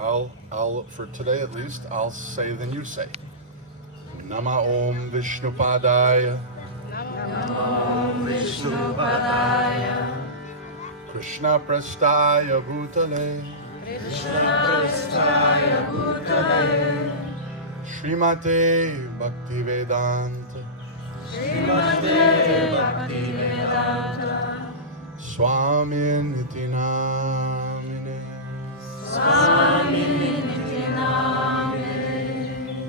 For today at least, I'll say then you say. Nama Om Vishnupadaya. Namo Vishnupadaya. Krishna Prastaya Bhutale. Krishna Prastaya Bhutale. Srimate Bhakti Vedanta. Srimate Bhakti Vedanta. Swami Niti Namine. Swami Niti Namine.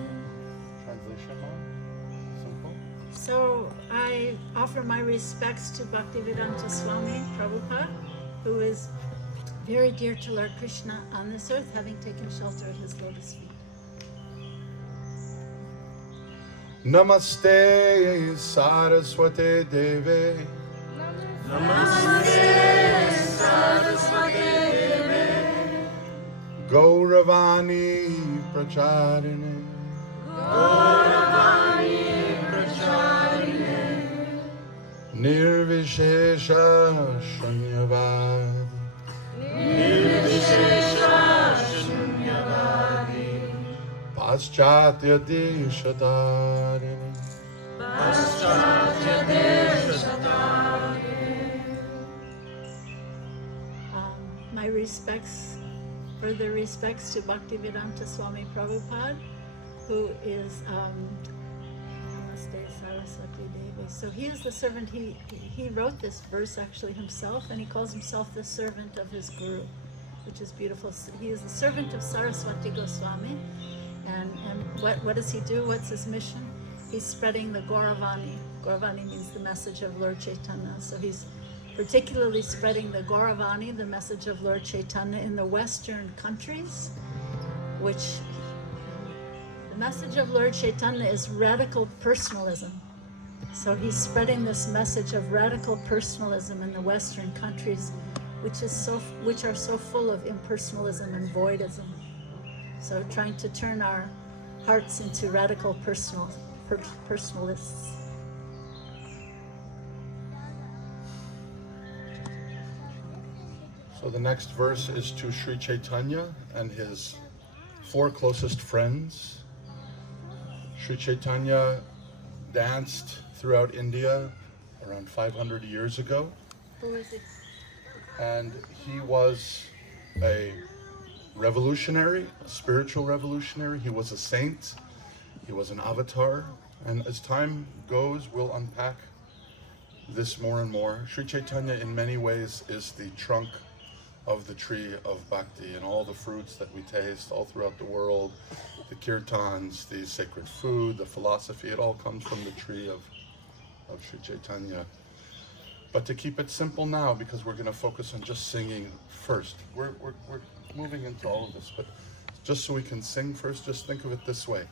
Translation, Mom? Simple. So I offer my respects to Bhaktivedanta Swami Prabhupada, who is very dear to Lord Krishna on this earth, having taken shelter at his lotus feet. Namaste Saraswate Deve. Namaste Saraswati Deve. Gaura Vani Pracharine. Gaura Vani Pracharine. Nirvishesha Shunyavad. Nirvishesha Shunyavadi. Paschatya Deshatarine. Paschatya Deshatari. My respects, further respects to Bhaktivedanta Swami Prabhupada, who is Namaste Saraswati Devi. So he is the servant. He wrote this verse actually himself, and he calls himself the servant of his guru, which is beautiful. He is the servant of Saraswati Goswami, and what does he do? What's his mission? He's spreading the Gaura Vani. Gaura Vani means the message of Lord Chaitanya. So he's particularly spreading the Gaura Vani, the message of Lord Chaitanya, in the Western countries, which the message of Lord Chaitanya is radical personalism. So he's spreading this message of radical personalism in the Western countries, which are so full of impersonalism and voidism. So trying to turn our hearts into radical personalists. So the next verse is to Sri Chaitanya and his 4 closest friends. Sri Chaitanya danced throughout India around 500 years ago. Who is it? And he was a revolutionary, a spiritual revolutionary. He was a saint. He was an avatar. And as time goes, we'll unpack this more and more. Sri Chaitanya in many ways is the trunk of the tree of Bhakti, and all the fruits that we taste all throughout the world, the kirtans, the sacred food, the philosophy, it all comes from the tree of Sri Chaitanya. But to keep it simple now, because we're going to focus on just singing first. We're moving into all of this, but just so we can sing first, just think of it this way.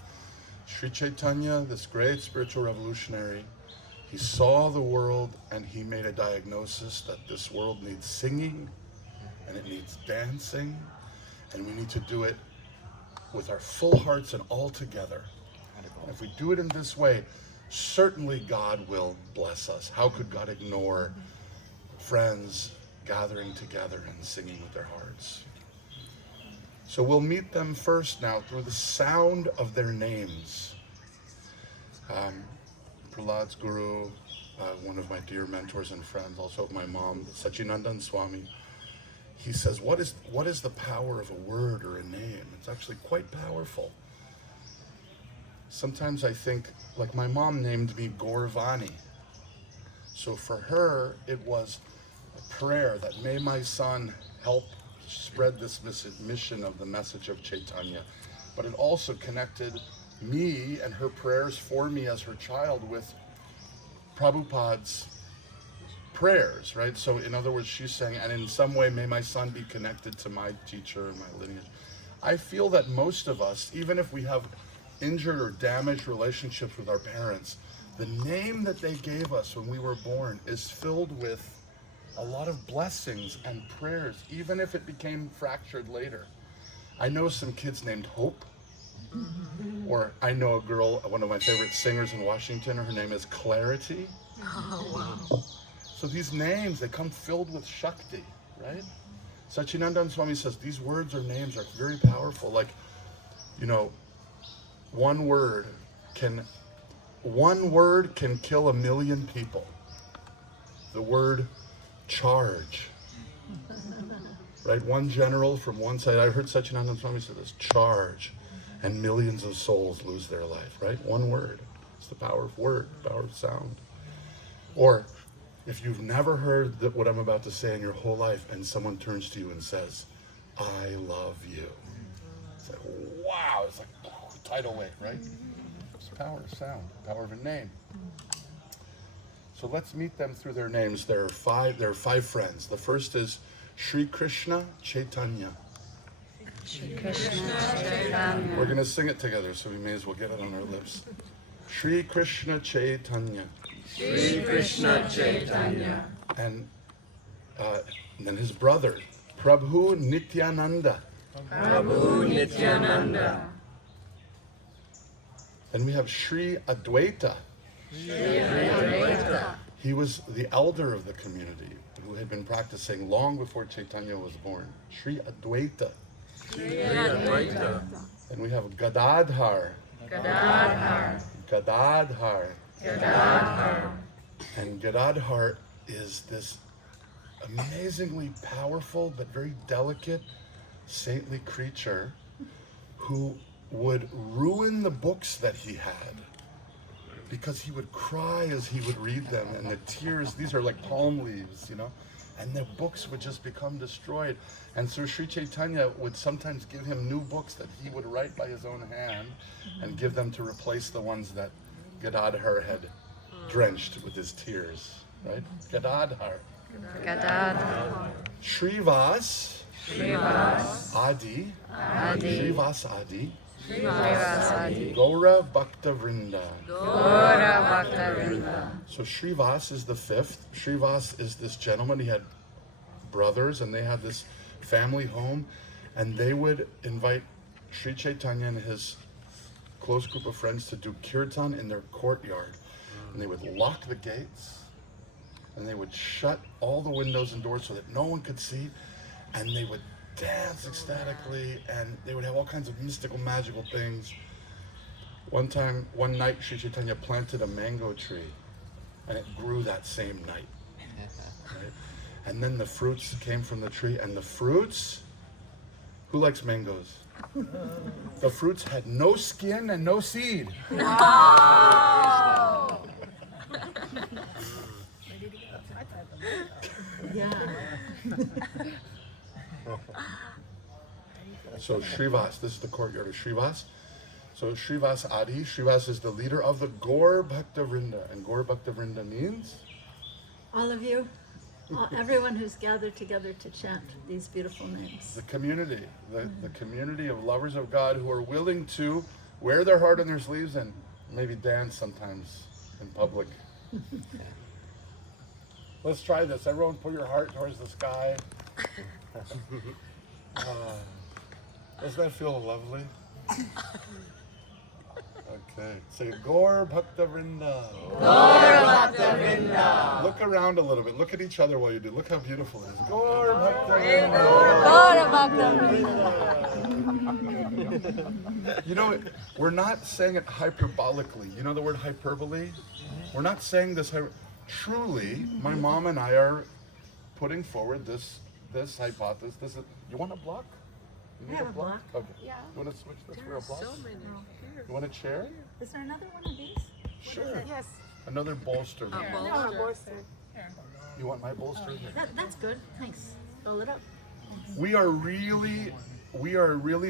Sri Chaitanya, this great spiritual revolutionary, he saw the world and he made a diagnosis that this world needs singing and it needs dancing, and we need to do it with our full hearts and all together. And if we do it in this way, certainly God will bless us. How could God ignore friends gathering together and singing with their hearts? So we'll meet them first now through the sound of their names. Prahlad's guru, one of my dear mentors and friends, also my mom, Sachinandan Swami, he says, what is the power of a word or a name? It's actually quite powerful. Sometimes I think, like my mom named me Gaura Vani. So for her, it was a prayer that may my son help spread this mission of the message of Chaitanya. But it also connected me and her prayers for me as her child with Prabhupada's prayers, right? So in other words, she's saying, and in some way may my son be connected to my teacher and my lineage. I feel that most of us, even if we have injured or damaged relationships with our parents, the name that they gave us when we were born is filled with a lot of blessings and prayers, even if it became fractured later. I know some kids named Hope, or I know a girl, one of my favorite singers in Washington, her name is Clarity. Oh, wow. So these names, they come filled with Shakti, right? Satchidananda Swami says these words or names are very powerful. Like, you know, one word can kill 1 million people. The word charge. Right? One general from one side, I heard Satchidananda Swami say this, charge, and millions of souls lose their life, right? One word. It's the power of word, power of sound. Or if you've never heard what I'm about to say in your whole life and someone turns to you and says, I love you. It's like, wow, it's like tidal wave, right? It's the power of sound, power of a name. So let's meet them through their names. There are five friends. The first is Sri Krishna Chaitanya. Shri Krishna Chaitanya. We're going to sing it together, so we may as well get it on our lips. Sri Krishna Chaitanya. Shri Krishna Chaitanya. And then his brother, Prabhu Nityananda. Prabhu Nityananda. Then we have Sri Adwaita. Shri Adwaita. He was the elder of the community who had been practicing long before Chaitanya was born. Sri Adwaita. Shri Adwaita. And we have Gadadhar. Gadadhar. Gadadhar. Gadadhar. And Gadadhar is this amazingly powerful but very delicate, saintly creature who would ruin the books that he had because he would cry as he would read them, and the tears, these are like palm leaves, you know, and the books would just become destroyed. And so Sri Chaitanya would sometimes give him new books that he would write by his own hand and give them to replace the ones that Gadadhar had drenched with his tears, right? Gadadhar. Gadadhar. Shrivas. Shrivas. Adi. Adi. Shrivas Adi. Shrivas Adi. Gaura Bhakta Vrinda. Gaura Bhakta Vrinda. So Shrivas is the fifth. Shrivas is this gentleman. He had brothers and they had this family home, and they would invite Sri Chaitanya and his close group of friends to do kirtan in their courtyard. And they would lock the gates and they would shut all the windows and doors so that no one could see, and they would dance ecstatically, and they would have all kinds of mystical, magical things. One night, Sri Chaitanya planted a mango tree, and it grew that same night. Right? And then the fruits came from the tree, and the fruits, who likes mangoes? The fruits had no skin and no seed. Yeah. So Shrivas, this is the courtyard of Shrivas. So Shrivas Adi, Shrivas is the leader of the Gaur Bhakta Vrinda. And Gaur Bhakta Vrinda means? All of you, everyone who's gathered together to chant these beautiful names. The community, the community of lovers of God who are willing to wear their heart on their sleeves and maybe dance sometimes in public. Let's try this. Everyone put your heart towards the sky. Doesn't that feel lovely? Okay. Say Gaur Bhakta Vrinda. Gaura Bhakta Vrinda. Look around a little bit. Look at each other while you do. Look how beautiful it is. Gaur Bhakta Vrinda. Gaura Bhakta Vrinda. You know, we're not saying it hyperbolically. You know the word hyperbole? We're not saying this. Truly, my mom and I are putting forward this hypothesis. This is, you want a block? You I have a block. Okay. Yeah. You want to switch this for a block? So many. You want a chair? Is there another one of these? Sure. Yes. Another bolster. No, a bolster. You want my bolster? That's good. Thanks. Roll it up. We are really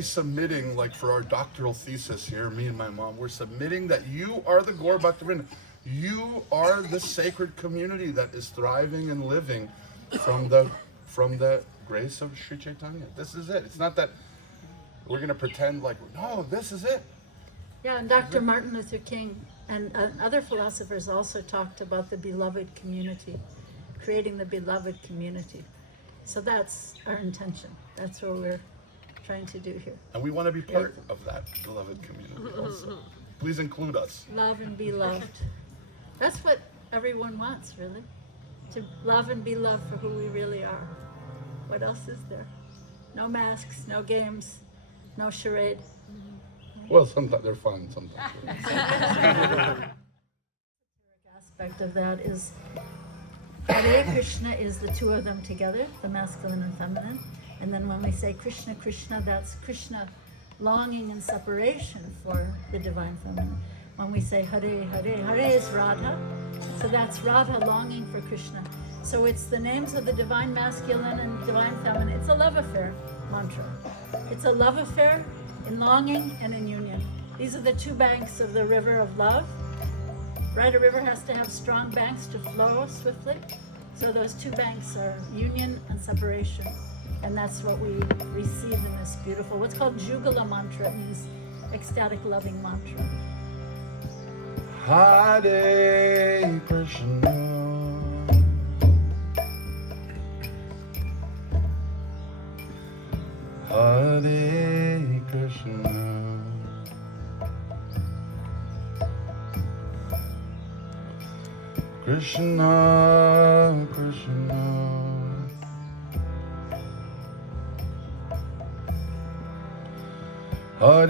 submitting, like for our doctoral thesis here, me and my mom, we're submitting that you are the Gaur Bhakta Vrinda. You are the sacred community that is thriving and living from the grace of Sri Chaitanya. This is it. It's not that we're going to pretend like, no, this is it. Yeah, and Dr. Martin Luther King and other philosophers also talked about the beloved community, creating the beloved community. So that's our intention. That's what we're trying to do here. And we want to be part of that beloved community also. Please include us. Love and be loved. That's what everyone wants, really. To love and be loved for who we really are. What else is there? No masks, no games, no charade. Well, sometimes they're fun. Sometimes. Aspect of that is Hare Krishna is the two of them together, the masculine and feminine. And then when we say Krishna, Krishna, that's Krishna longing and separation for the divine feminine. When we say Hare, Hare, Hare is Radha. So that's Radha longing for Krishna. So it's the names of the divine masculine and divine feminine. It's a love affair mantra. It's a love affair in longing and in union. These are the two banks of the river of love. Right, a river has to have strong banks to flow swiftly. So those two banks are union and separation. And that's what we receive in this beautiful, what's called Jugala mantra. It means ecstatic loving mantra. Hare Krishna. Hare Krishna. Krishna, Krishna. Hare,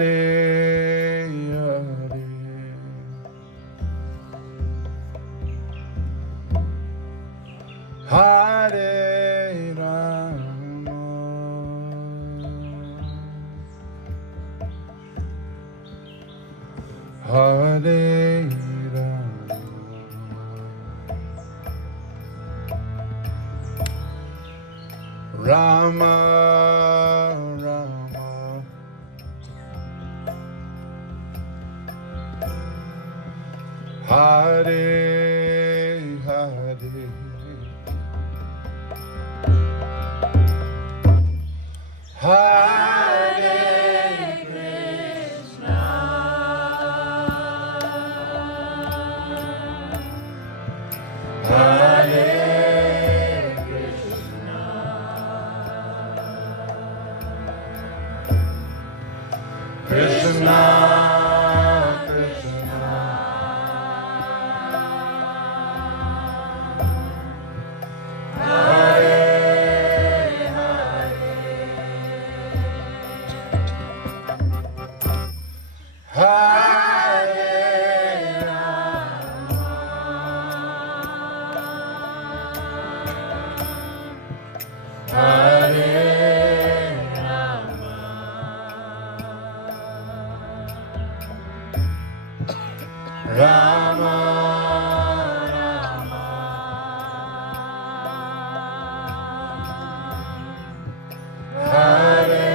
Hare. Hare Rama. Hare Rama. Rama, Rama. Hare, Hare. Hare Krishna. Hare Krishna. Krishna, Krishna. Hare, Hare Rama. Hare Rama. Rama, Rama. Hare,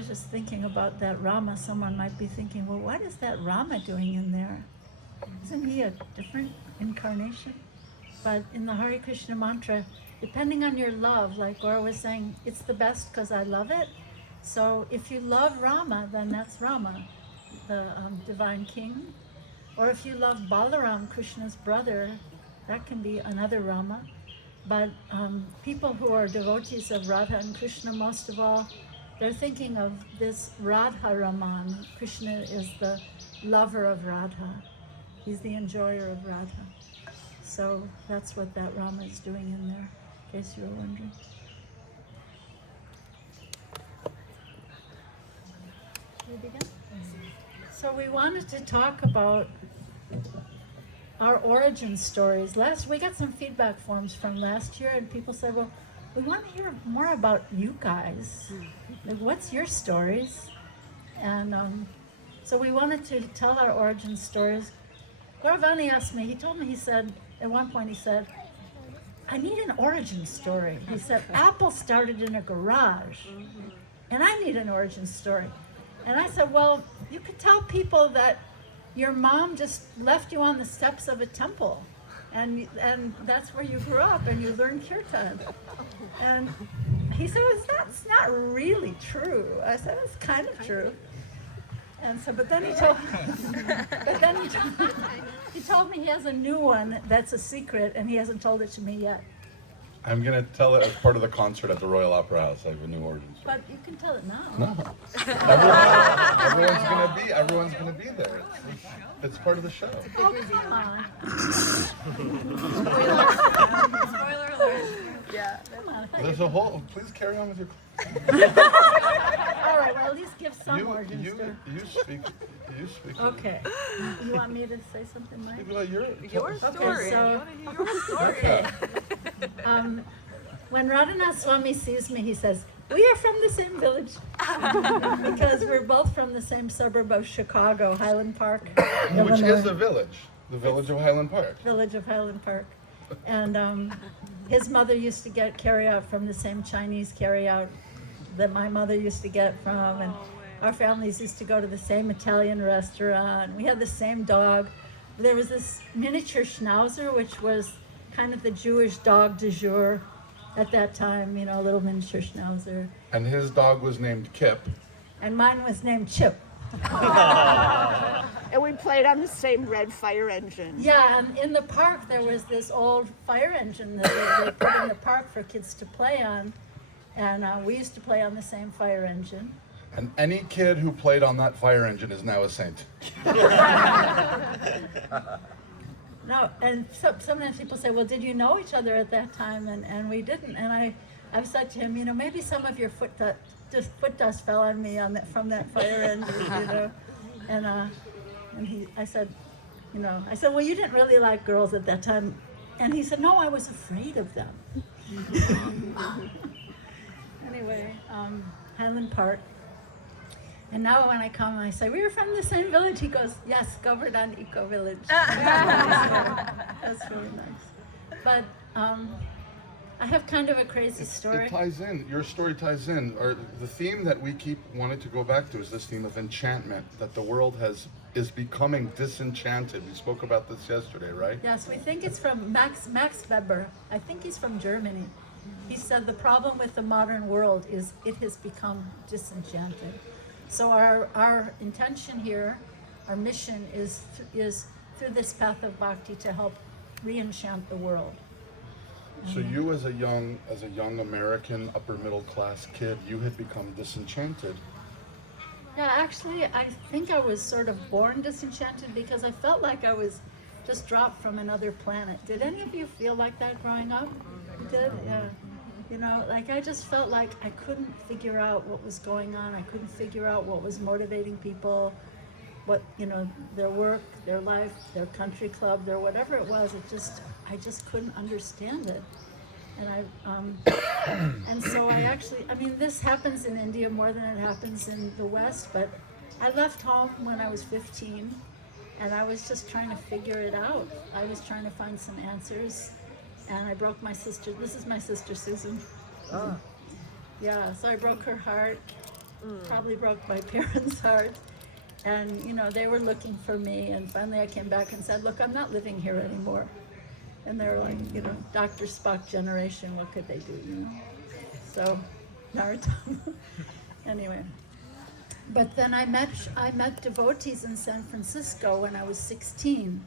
was just thinking about that Rama. Someone might be thinking, well, what is that Rama doing in there? Isn't he a different incarnation? But in the Hare Krishna mantra, depending on your love, like Gaura was saying, it's the best because I love it. So if you love Rama, then that's Rama, the divine king. Or if you love Balaram, Krishna's brother, that can be another Rama. But people who are devotees of Radha and Krishna, most of all, they're thinking of this Radha Raman. Krishna is the lover of Radha. He's the enjoyer of Radha. So that's what that Rama is doing in there, in case you were wondering. Should we begin? So we wanted to talk about our origin stories. We got some feedback forms from last year, and people said, well, we want to hear more about you guys. Like, what's your stories? And so we wanted to tell our origin stories. Gaura Vani asked me, he said, at one point he said, I need an origin story. He said, Apple started in a garage, and I need an origin story. And I said, well, you could tell people that your mom just left you on the steps of a temple, and that's where you grew up, and you learned kirtan. And he said, well, that's not really true. I said, it's kind of true. And so, but then he told me he has a new one that's a secret, and he hasn't told it to me yet. I'm going to tell it as part of the concert at the Royal Opera House. I have a new origin story. But you can tell it now. No. Everyone's gonna be there. It's part of the show. Oh, come on. Spoiler alert. Yeah. Come on. There's a whole. Please carry on with your. All right, well, at least give some origin story. You speak. You speak. Okay. You want me to say something, Mike? Well, Your Okay, story. so- You want to hear your story. Okay. When Radhanath Swami sees me, he says, we are from the same village. Because we're both from the same suburb of Chicago, Highland Park, Which Illinois. is the village? The village of Highland Park. Village of Highland Park. And his mother used to get carryout from the same Chinese carryout that my mother used to get from. And our families used to go to the same Italian restaurant. We had the same dog. There was this miniature schnauzer, which was kind of the Jewish dog du jour at that time, you know, a little miniature schnauzer. And his dog was named Kip. And mine was named Chip. And we played on the same red fire engine. Yeah, and in the park there was this old fire engine that they put in the park for kids to play on. And we used to play on the same fire engine. And any kid who played on that fire engine is now a saint. No, and sometimes people say, well, did you know each other at that time? And we didn't. And I've said to him, you know, maybe some of your foot dust fell on me from that fire engine, you know. And I said, well, you didn't really like girls at that time. And he said, no, I was afraid of them. Anyway, Highland Park. And now when I come, I say, we were from the same village. He goes, yes, Govardhan Ecovillage. That's really nice. But I have kind of a crazy story. It ties in. Your story ties in. Or the theme that we keep wanting to go back to is this theme of enchantment, that the world is becoming disenchanted. We spoke about this yesterday, right? Yes, we think it's from Max Weber. I think he's from Germany. He said the problem with the modern world is it has become disenchanted. So our intention here, our mission is through this path of bhakti to help re-enchant the world. So you as a young American upper middle class kid, you had become disenchanted. Yeah, actually, I think I was sort of born disenchanted because I felt like I was just dropped from another planet. Did any of you feel like that growing up? You did? Yeah. You know, like I just felt like I couldn't figure out what was going on. I couldn't figure out what was motivating people, what, you know, their work, their life, their country club, their whatever it was. I just couldn't understand it. And and so I mean, this happens in India more than it happens in the West, but I left home when I was 15 and I was just trying to figure it out. I was trying to find some answers. And I broke my sister. This is my sister, Susan. Oh. Yeah, so I broke her heart. probably broke my parents' heart. And, you know, they were looking for me, and finally I came back and said, look, I'm not living here anymore. And they're like, you know, Dr. Spock generation, what could they do, you know? So, Naruto. Anyway. But then I met devotees in San Francisco when I was 16,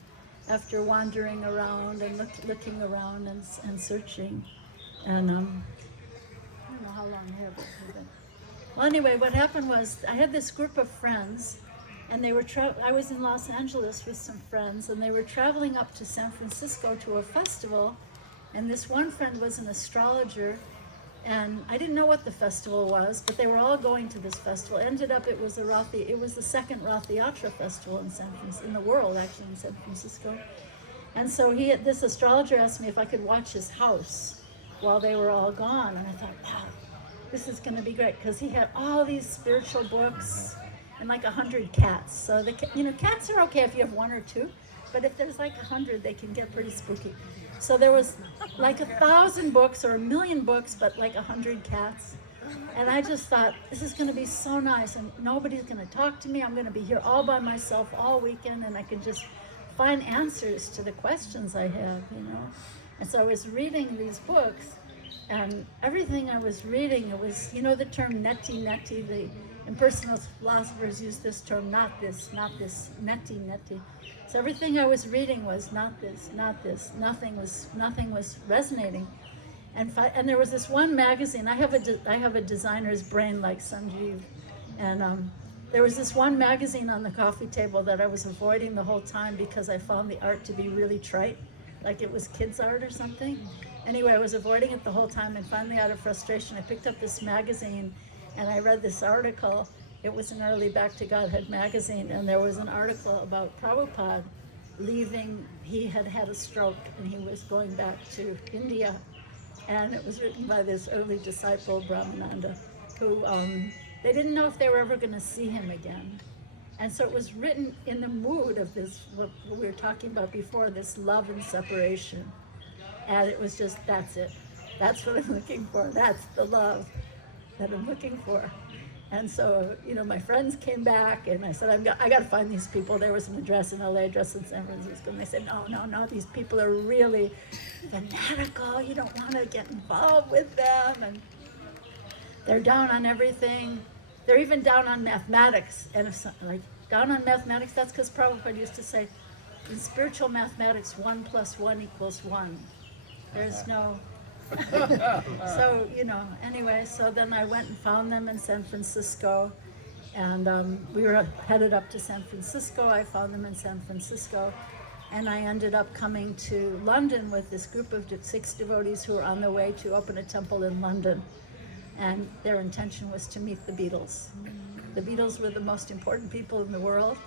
after wandering around and looking around and searching. And I don't know how long I have it. Well, anyway, what happened was I had this group of friends, and they were I was in Los Angeles with some friends, and they were traveling up to San Francisco to a festival, and this one friend was an astrologer, and I didn't know what the festival was, but they were all going to this festival. Ended up it was the second Rath Yatra festival in the world, actually, in San Francisco. And so this astrologer asked me if I could watch his house while they were all gone, and I thought, wow, this is going to be great, because he had all these spiritual books and like 100 cats. So cats are okay if you have one or two, but if there's like 100, they can get pretty spooky. So there was like 1,000 books or 1,000,000 books, but like 100 cats. And I just thought, this is going to be so nice, and nobody's going to talk to me. I'm going to be here all by myself all weekend, and I can just find answers to the questions I have, you know. And so I was reading these books, and everything I was reading, it was, you know, the term neti, the impersonal philosophers use this term, not this, neti. So everything I was reading was not this, nothing was resonating. And there was this one magazine. I have a designer's brain like Sanjeev, and there was this one magazine on the coffee table that I was avoiding the whole time because I found the art to be really trite, like it was kids' art or something. Anyway, I was avoiding it the whole time, and finally, out of frustration, I picked up this magazine, and I read this article. It was an early Back to Godhead magazine, and there was an article about Prabhupada leaving. He had had a stroke, and he was going back to India. And it was written by this early disciple, Brahmananda, who they didn't know if they were ever going to see him again. And so it was written in the mood of this, what we were talking about before, this love and separation. And it was just, that's it. That's what I'm looking for. That's the love that I'm looking for. And so, you know, my friends came back, and I said, I got to find these people. There was an address in LA, address in San Francisco. And they said, no, these people are really fanatical. You don't want to get involved with them. And they're down on everything. They're even down on mathematics. And if down on mathematics, that's because Prabhupada used to say, in spiritual mathematics, 1 + 1 = 1. There's no... So, you know, anyway, so then I went and found them in San Francisco, and we were headed up to San Francisco. I found them in San Francisco, and I ended up coming to London with this group of 6 devotees who were on their way to open a temple in London, and their intention was to meet the Beatles. The Beatles were the most important people in the world,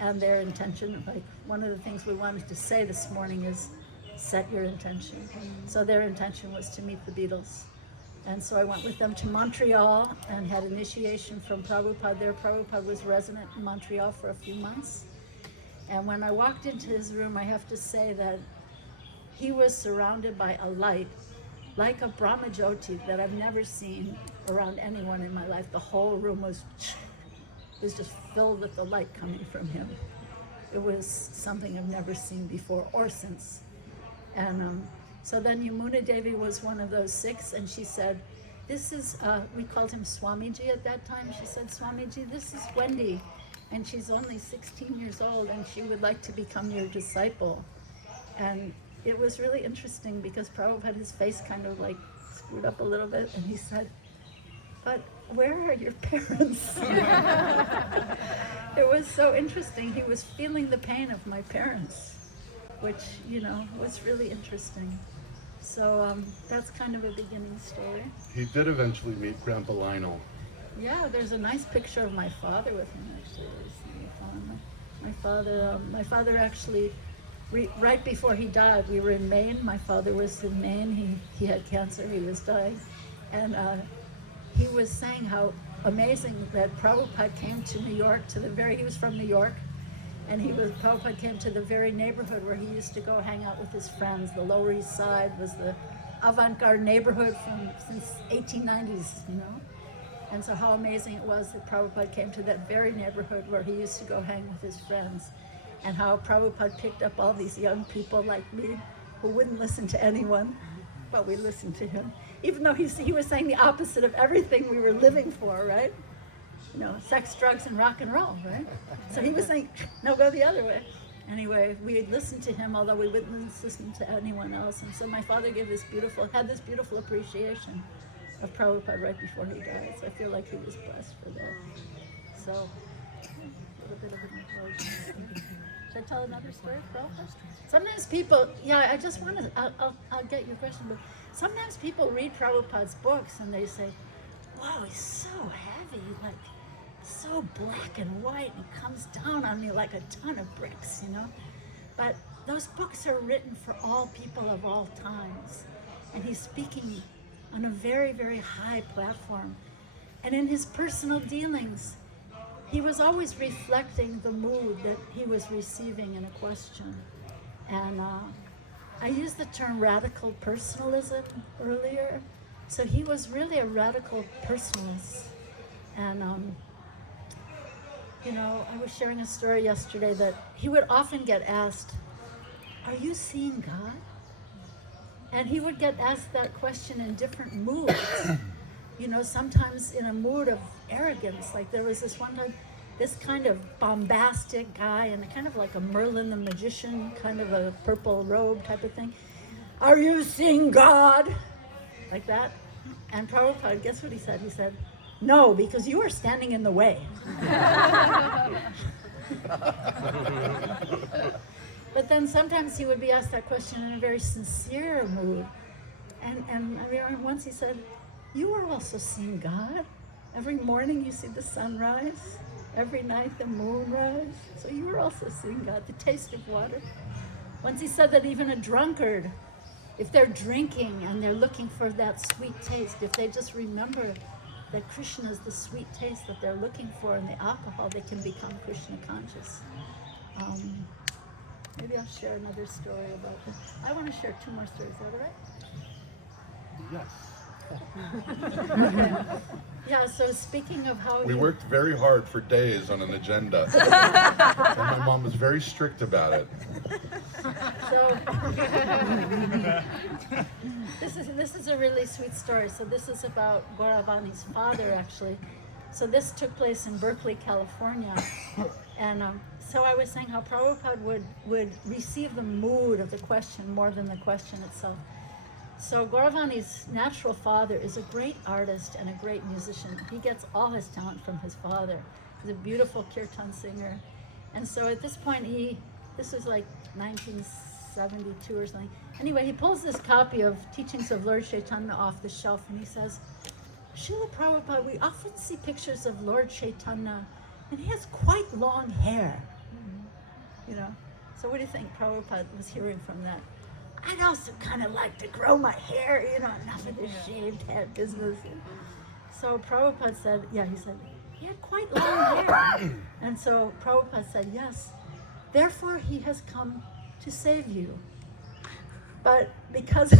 and their intention, like one of the things we wanted to say this morning is, set your intention. So their intention was to meet the Beatles. And so I went with them to Montreal and had initiation from Prabhupada there. Prabhupada was resident in Montreal for a few months. And when I walked into his room, I have to say that he was surrounded by a light, like a Brahmajyoti that I've never seen around anyone in my life. The whole room was just filled with the light coming from him. It was something I've never seen before or since. And so then Yamuna Devi was one of those 6, and she said, this is, we called him Swamiji at that time. She said, Swamiji, this is Wendy, and she's only 16 years old, and she would like to become your disciple. And it was really interesting because Prabhupada had his face kind of like screwed up a little bit, and he said, but where are your parents? It was so interesting. He was feeling the pain of my parents, which, you know, was really interesting. So that's kind of a beginning story. He did eventually meet Grandpa Lionel. Yeah, there's a nice picture of my father with him, actually. My father actually, right before he died, we were in Maine. My father was in Maine. He had cancer. He was dying. And he was saying how amazing that Prabhupada came to New York, he was from New York, and Prabhupada came to the very neighborhood where he used to go hang out with his friends. The Lower East Side was the avant-garde neighborhood since 1890s, you know. And so how amazing it was that Prabhupada came to that very neighborhood where he used to go hang with his friends, and how Prabhupada picked up all these young people like me who wouldn't listen to anyone, but we listened to him. Even though he was saying the opposite of everything we were living for, right? You know, sex, drugs, and rock and roll, right? So he was saying, no, go the other way. Anyway, we listened to him, although we wouldn't listen to anyone else. And so my father had this beautiful appreciation of Prabhupada right before he died. So I feel like he was blessed for that. So, a little bit of an implosion. Should I tell another story, Prabhupada? Sometimes people, I just want to, I'll get your question, but sometimes people read Prabhupada's books and they say, wow, he's so heavy, like so black and white, and he comes down on me like a ton of bricks, you know? But those books are written for all people of all times. And he's speaking on a very, very high platform. And in his personal dealings, he was always reflecting the mood that he was receiving in a question. And I used the term radical personalism earlier. So he was really a radical personalist. And, you know, I was sharing a story yesterday that he would often get asked, are you seeing God? And he would get asked that question in different moods. You know, sometimes in a mood of arrogance. Like there was this one time, this kind of bombastic guy and kind of like a Merlin the magician, kind of a purple robe type of thing. Are you seeing God? Like that. And Prabhupada, guess what he said? He said, no, because you are standing in the way. But then sometimes he would be asked that question in a very sincere mood. And I mean, once he said, you are also seeing God. Every morning you see the sunrise. Every night the moon rise. So you are also seeing God, the taste of water. Once he said that even a drunkard, if they're drinking and they're looking for that sweet taste, if they just remember that Krishna is the sweet taste that they're looking for in the alcohol, they can become Krishna conscious. Maybe I'll share another story about this. I want to share 2 more stories. Is that all right? Yes. Okay. Yeah, so speaking of how We worked very hard for days on an agenda. And my mom was very strict about it. So this is a really sweet story. So this is about Gaura Vani's father, actually. So this took place in Berkeley, California. And so I was saying how Prabhupada would receive the mood of the question more than the question itself. So Gaura Vani's natural father is a great artist and a great musician. He gets all his talent from his father. He's a beautiful kirtan singer. And so at this point, this was like 1972 or something. Anyway, he pulls this copy of Teachings of Lord Chaitanya off the shelf and he says, Srila Prabhupada, we often see pictures of Lord Chaitanya and he has quite long hair. You know, so what do you think Prabhupada was hearing from that? I'd also kind of like to grow my hair, you know, enough of this shaved head business. So Prabhupada said, he said, he had quite long hair. And so Prabhupada said, yes, therefore he has come to save you. But because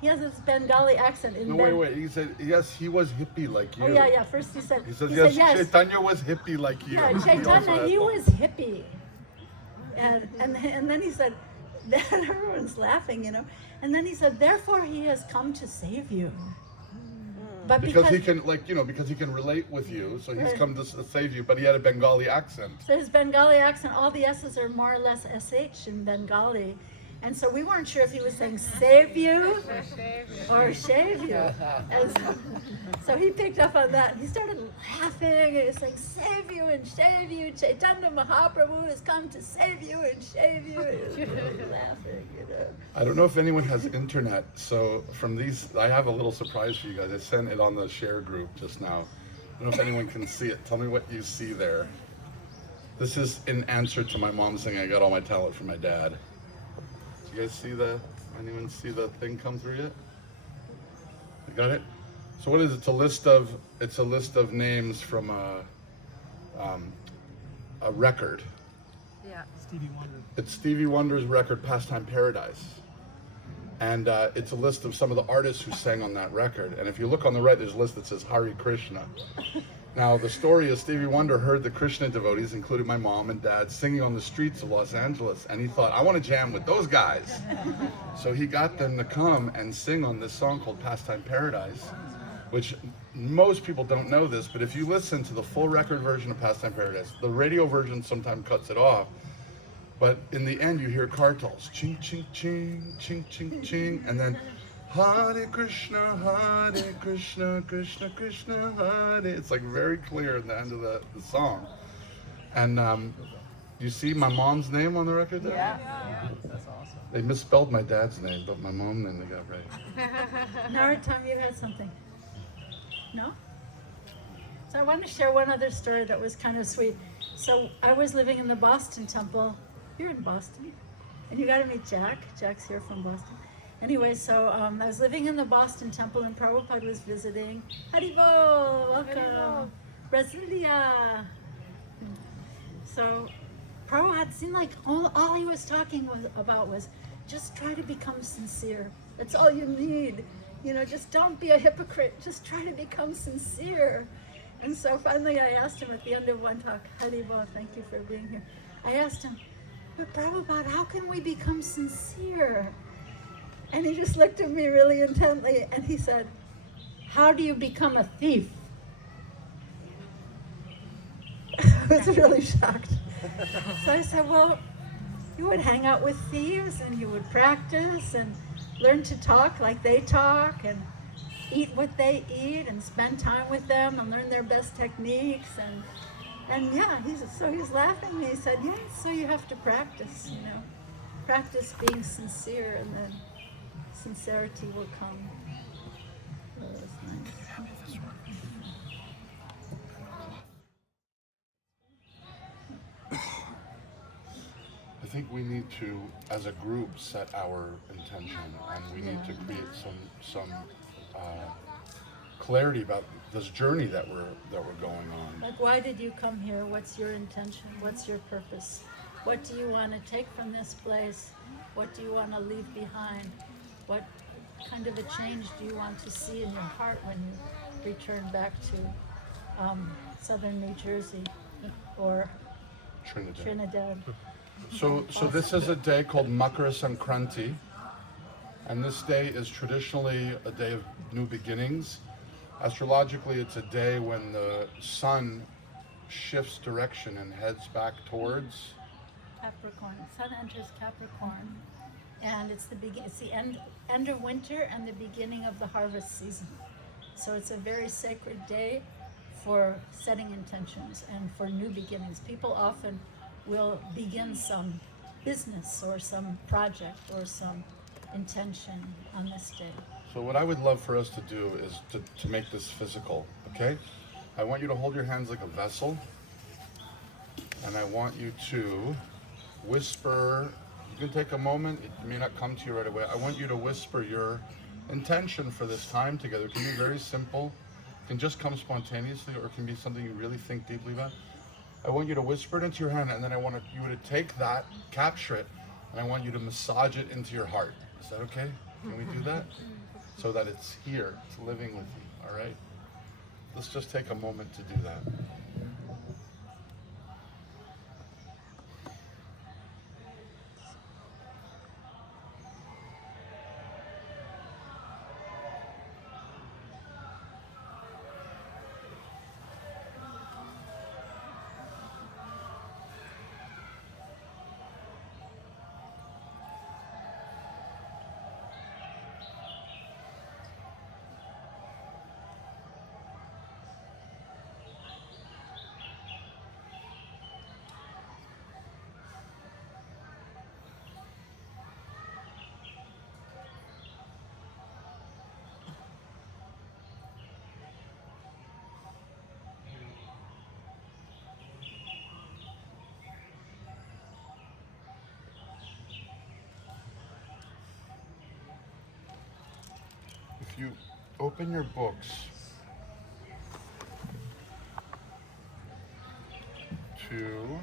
he has this Bengali accent in Wait. He said, yes, he was hippie like you. Oh, yeah. First he said, yes, Chaitanya was hippie like you. Yeah, Chaitanya, he was hippie. And then he said, then everyone's laughing, you know. And then he said, therefore he has come to save you. But because he can, because he can relate with you, so he's come to save you, but he had a Bengali accent. So his Bengali accent, all the S's are more or less SH in Bengali. And so we weren't sure if he was saying save you or shave you. And so he picked up on that. He started laughing and he was saying, save you and shave you. Chaitanya Mahaprabhu has come to save you and shave you. And he was laughing, you know. I don't know if anyone has internet, so from these, I have a little surprise for you guys. I sent it on the share group just now. I don't know if anyone can see it. Tell me what you see there. This is in answer to my mom saying I got all my talent from my dad. You guys see anyone see the thing come through yet? You got it? So what is it? It's a list of names from a record. Yeah. Stevie Wonder. It's Stevie Wonder's record, Pastime Paradise. And it's a list of some of the artists who sang on that record. And if you look on the right, there's a list that says Hare Krishna. Now, the story is Stevie Wonder heard the Krishna devotees, including my mom and dad, singing on the streets of Los Angeles. And he thought, I want to jam with those guys. So he got them to come and sing on this song called Pastime Paradise, which most people don't know this, but if you listen to the full record version of Pastime Paradise, the radio version sometimes cuts it off, but in the end you hear kartals, ching, ching, ching, ching, ching, ching, and then Hare Krishna, Krishna, Krishna, Hare. It's like very clear in the end of the song. And you see my mom's name on the record there? Yeah. That's awesome. They misspelled my dad's name, but my mom's name they got right. Narottam, you had something? No? So I want to share one other story that was kind of sweet. So I was living in the Boston Temple. You're in Boston. And you got to meet Jack. Jack's here from Boston. Anyway, so I was living in the Boston Temple and Prabhupada was visiting. Haribol, welcome. Brasilia. So Prabhupada seemed like all he was talking about was just try to become sincere. That's all you need. You know, just don't be a hypocrite. Just try to become sincere. And so finally I asked him at the end of one talk, Haribol, thank you for being here. I asked him, but Prabhupada, how can we become sincere? And he just looked at me really intently and he said, how do you become a thief? I was really shocked. So I said, well, you would hang out with thieves and you would practice and learn to talk like they talk and eat what they eat and spend time with them and learn their best techniques. And yeah, he's laughing. He said, yeah, so you have to practice, you know, practice being sincere and then sincerity will come. That was nice. I think we need to, as a group, set our intention, and we need to create some clarity about this journey that we're going on. Like, why did you come here? What's your intention? What's your purpose? What do you want to take from this place? What do you want to leave behind? What kind of a change do you want to see in your heart when you return back to southern New Jersey or Trinidad? So this is a day called Makara Sankranti, and this day is traditionally a day of new beginnings. Astrologically, it's a day when the sun shifts direction and heads back towards Capricorn. Sun enters Capricorn, and it's the end of winter and the beginning of the harvest season. So it's a very sacred day for setting intentions and for new beginnings. People often will begin some business or some project or some intention on this day. So what I would love for us to do is to make this physical, okay? I want you to hold your hands like a vessel, and I want you to whisper. You can take a moment, it may not come to you right away. I want you to whisper your intention for this time together. It can be very simple, it can just come spontaneously, or it can be something you really think deeply about. I want you to whisper it into your hand, and then I want you to take that, capture it, and I want you to massage it into your heart. Is that okay? Can we do that? So that it's here, it's living with you, all right? Let's just take a moment to do that. If you open your books to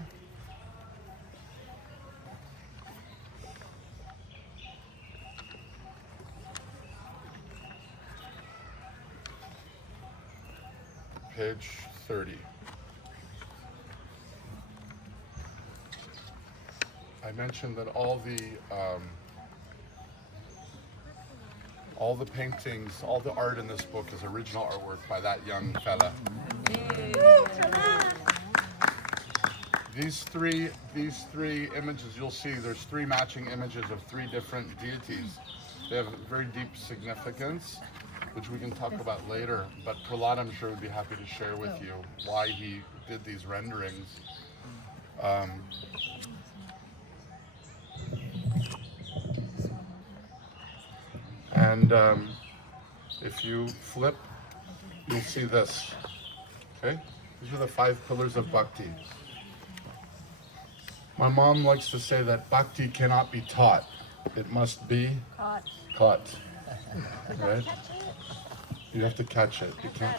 page 30. I mentioned that all the paintings, all the art in this book is original artwork by that young fella. These three images, you'll see there's three matching images of three different deities. They have very deep significance, which we can talk about later, but Prahlad, I'm sure, would be happy to share with you why he did these renderings. And if you flip, you'll see this. Okay? These are the 5 pillars of Bhakti. My mom likes to say that Bhakti cannot be taught. It must be caught. Right? You have to catch it. You can't.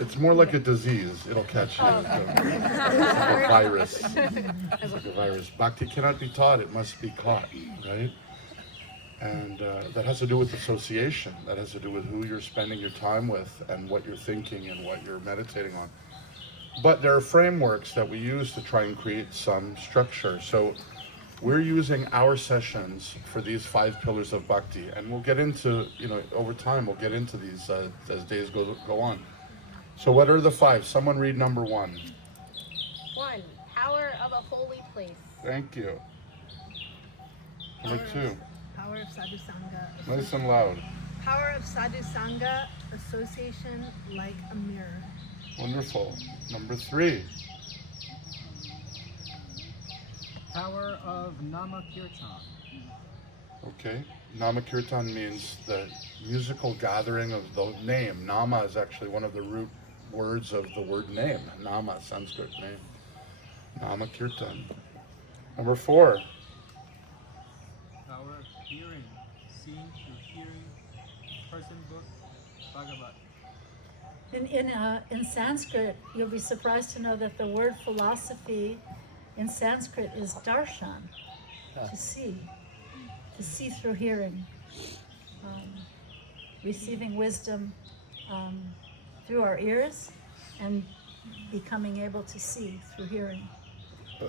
It's more like a disease. It'll catch you. It's like a virus. It's like a virus. Bhakti cannot be taught. It must be caught. Right? And that has to do with association. That has to do with who you're spending your time with and what you're thinking and what you're meditating on. But there are frameworks that we use to try and create some structure. So we're using our sessions for these 5 pillars of Bhakti. And we'll get into, over time, we'll get into these as days go on. So what are the 5? Someone read number 1. 1. Power of a holy place. Thank you. Number 2. Power of Sadhu Sangha. Nice and loud. Power of Sadhu Sangha, association like a mirror. Wonderful. Number 3. Power of Nama Kirtan. Okay. Nama Kirtan means the musical gathering of the name. Nama is actually one of the root words of the word name. Nama, Sanskrit name. Nama Kirtan. Number 4. Power of hearing. Seeing through hearing. Person book. Bhagavat. In Sanskrit, you'll be surprised to know that the word philosophy in Sanskrit is darshan, to see through hearing, receiving wisdom through our ears and becoming able to see through hearing.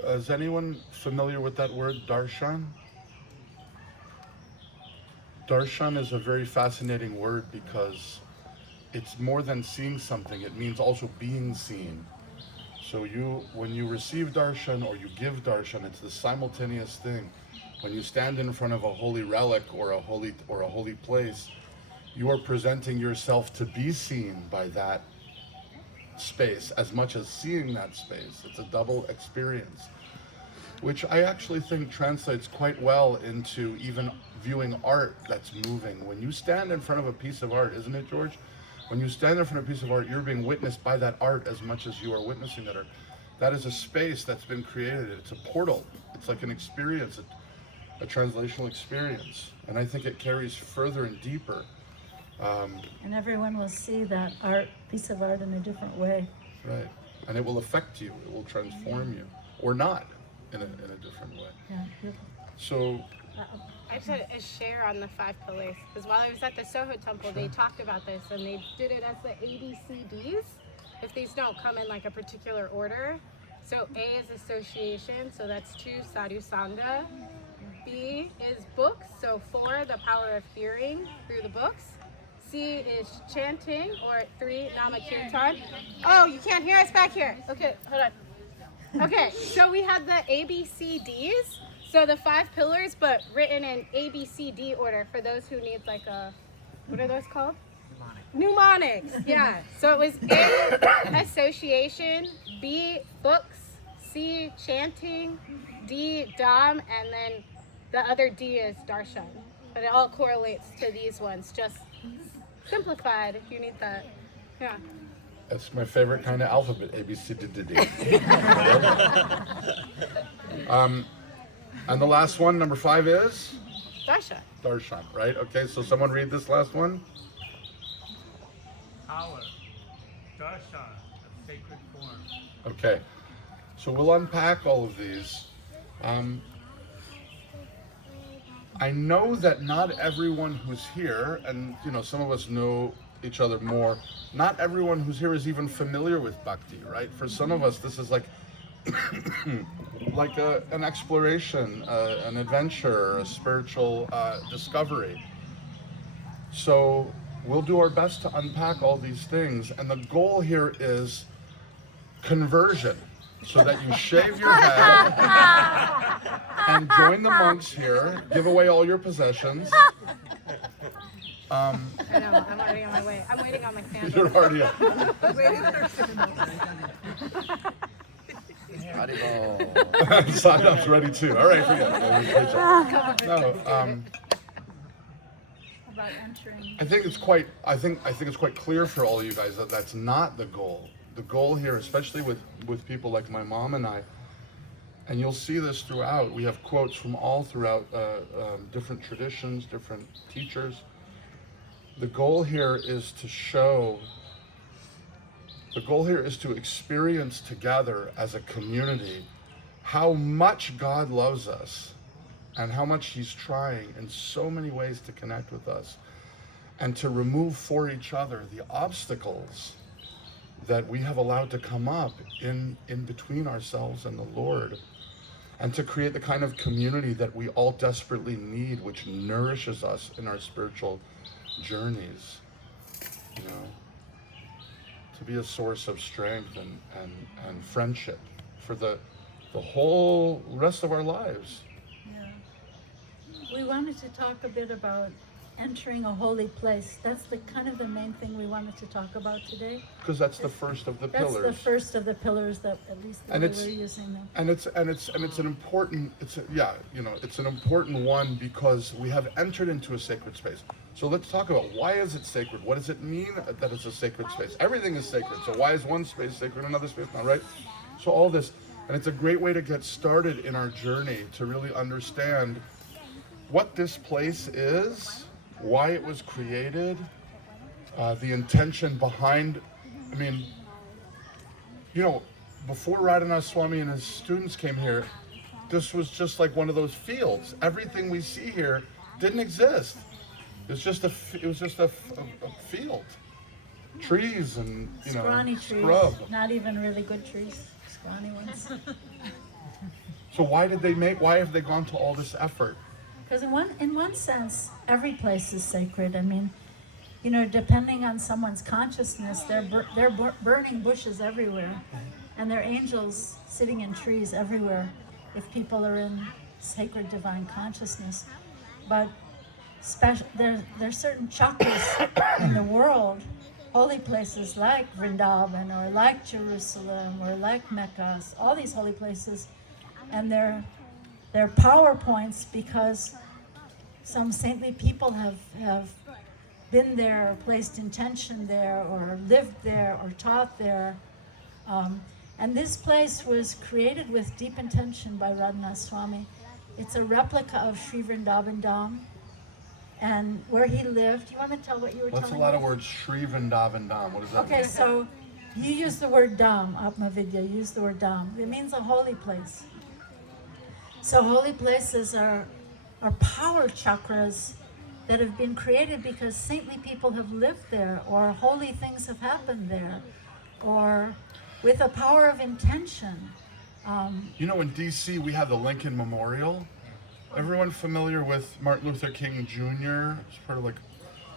Is anyone familiar with that word, darshan? Darshan is a very fascinating word because it's more than seeing something, it means also being seen. So when you receive darshan or you give darshan, it's the simultaneous thing. When you stand in front of a holy relic or a holy place, you are presenting yourself to be seen by that space as much as seeing that space. It's a double experience, which I actually think translates quite well into even viewing art that's moving. When you stand in front of a piece of art, isn't it, George? When you stand in front of a piece of art, you're being witnessed by that art as much as you are witnessing that art. That is a space that's been created. It's a portal. It's like an experience, a translational experience. And I think it carries further and deeper. And everyone will see that piece of art in a different way. Right. And it will affect you. It will transform you. Or not in a different way. Yeah. So I just had a share on the 5 pillars, because while I was at the Soho temple, they talked about this, and they did it as the ABCDs, if these don't come in like a particular order. So A is association, so that's 2, sadhu sangha. B is books, so 4, the power of hearing through the books. C is chanting, or 3, nama kirtan. Oh, you can't hear us back here. Okay, hold on. Okay, so we have the ABCDs. So the 5 pillars, but written in ABCD order for those who need like what are those called? Mnemonics. Yeah. So it was A, association, B, books, C, chanting, D, dham, and then the other D is darshan. But it all correlates to these ones, just simplified if you need that. Yeah. that's my favorite kind of alphabet, A, B, C, D, D, D. And the last one, number 5 is? Darshan. Darshan, right? Okay, so someone read this last one. Power. Darshan. Sacred form. Okay, so we'll unpack all of these. I know that not everyone who's here, and some of us know each other more. Not everyone who's here is even familiar with Bhakti, right? For some of us, this is like like an exploration, an adventure, a spiritual discovery. So we'll do our best to unpack all these things, and the goal here is conversion, so that you shave your head and join the monks here, give away all your possessions. I know, I'm already on my way. I'm waiting on my candle. You're already up. Sign up's ready too. All right, forget it. No, About entering. I think it's quite clear for all of you guys that that's not the goal. The goal here, especially with people like my mom and I, and you'll see this throughout. We have quotes from all throughout different traditions, different teachers. The goal here is to show. The goal here is to experience together as a community how much God loves us and how much He's trying in so many ways to connect with us, and to remove for each other the obstacles that we have allowed to come up in between ourselves and the Lord, and to create the kind of community that we all desperately need, which nourishes us in our spiritual journeys, you know, to be a source of strength and friendship for the whole rest of our lives. Yeah. We wanted to talk a bit about entering a holy place. That's the kind of the main thing we wanted to talk about today. Because that's the first of the That's pillars. the first of the pillars that at least that we were using them. And it's an important, it's an important one, because we have entered into a sacred space. So let's talk about, why is it sacred? What does it mean that it's a sacred space? Everything is sacred. So why is one space sacred, another space not, right? So all this, and it's a great way to get started in our journey to really understand what this place is, why it was created, the intention behind. I mean, you know, before Radhanath Swami and his students came here, this was just like one of those fields. Everything we see here didn't exist. It was just a field, trees and Scrawny trees, scrub. not even really good trees, scrawny ones. So why have they gone to all this effort? Because in one sense, every place is sacred. I mean, you know, depending on someone's consciousness, they're burning bushes everywhere, and there are angels sitting in trees everywhere if people are in sacred divine consciousness. But there's certain chakras in the world, holy places like Vrindavan or like Jerusalem or like Mecca, all these holy places, and they're power points because some saintly people have been there, or placed intention there, or lived there, or taught there. And this place was created with deep intention by Radhanath Swami. It's a replica of Sri Vrindavan Dham, and where he lived. You want to tell what you were What's telling a lot me? of words? Sri Vrindavan Dham. What does that Okay, mean? so you use the word Dham, Atmavidya, use the word Dham. It means a holy place. So holy places are power chakras that have been created because saintly people have lived there, or holy things have happened there, or with a power of intention. You know, in DC we have the Lincoln Memorial. Everyone familiar with Martin Luther King Jr.? It's part of like,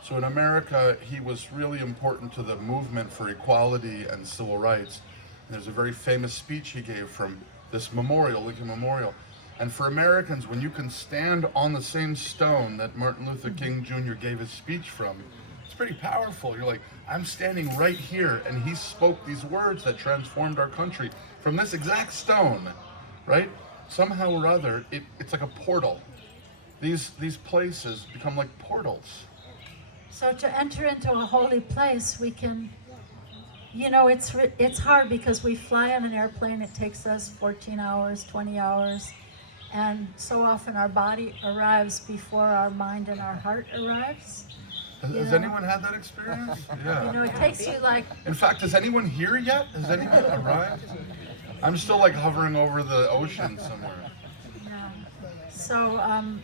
so in America, he was really important to the movement for equality and civil rights. And there's a very famous speech he gave from this memorial, Lincoln Memorial. And for Americans, when you can stand on the same stone that Martin Luther King Jr. gave his speech from, it's pretty powerful. You're like, I'm standing right here, and he spoke these words that transformed our country from this exact stone, right? Somehow or other, it's like a portal. These places become like portals. So to enter into a holy place, we can, you know, it's hard because we fly on an airplane. It takes us 14 hours, 20 hours. And so often our body arrives before our mind and our heart arrives. Has anyone had that experience? Yeah. You know, it takes you like, In fact, is anyone here yet? Has anyone arrived? I'm still like hovering over the ocean somewhere. yeah. So,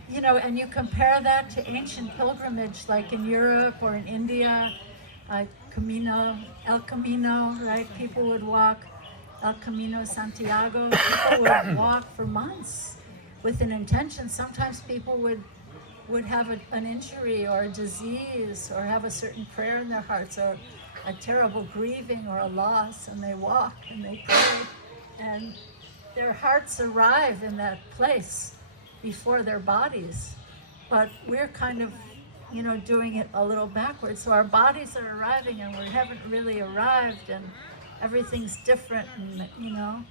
you know, and you compare that to ancient pilgrimage like in Europe or in India, El Camino, right? People would walk El Camino Santiago. People would walk for months with an intention. Sometimes people would have an injury or a disease or have a certain prayer in their hearts or a terrible grieving or a loss, and they walk and they pray, and their hearts arrive in that place before their bodies. But we're kind of, doing it a little backwards. So our bodies are arriving and we haven't really arrived, and everything's different, and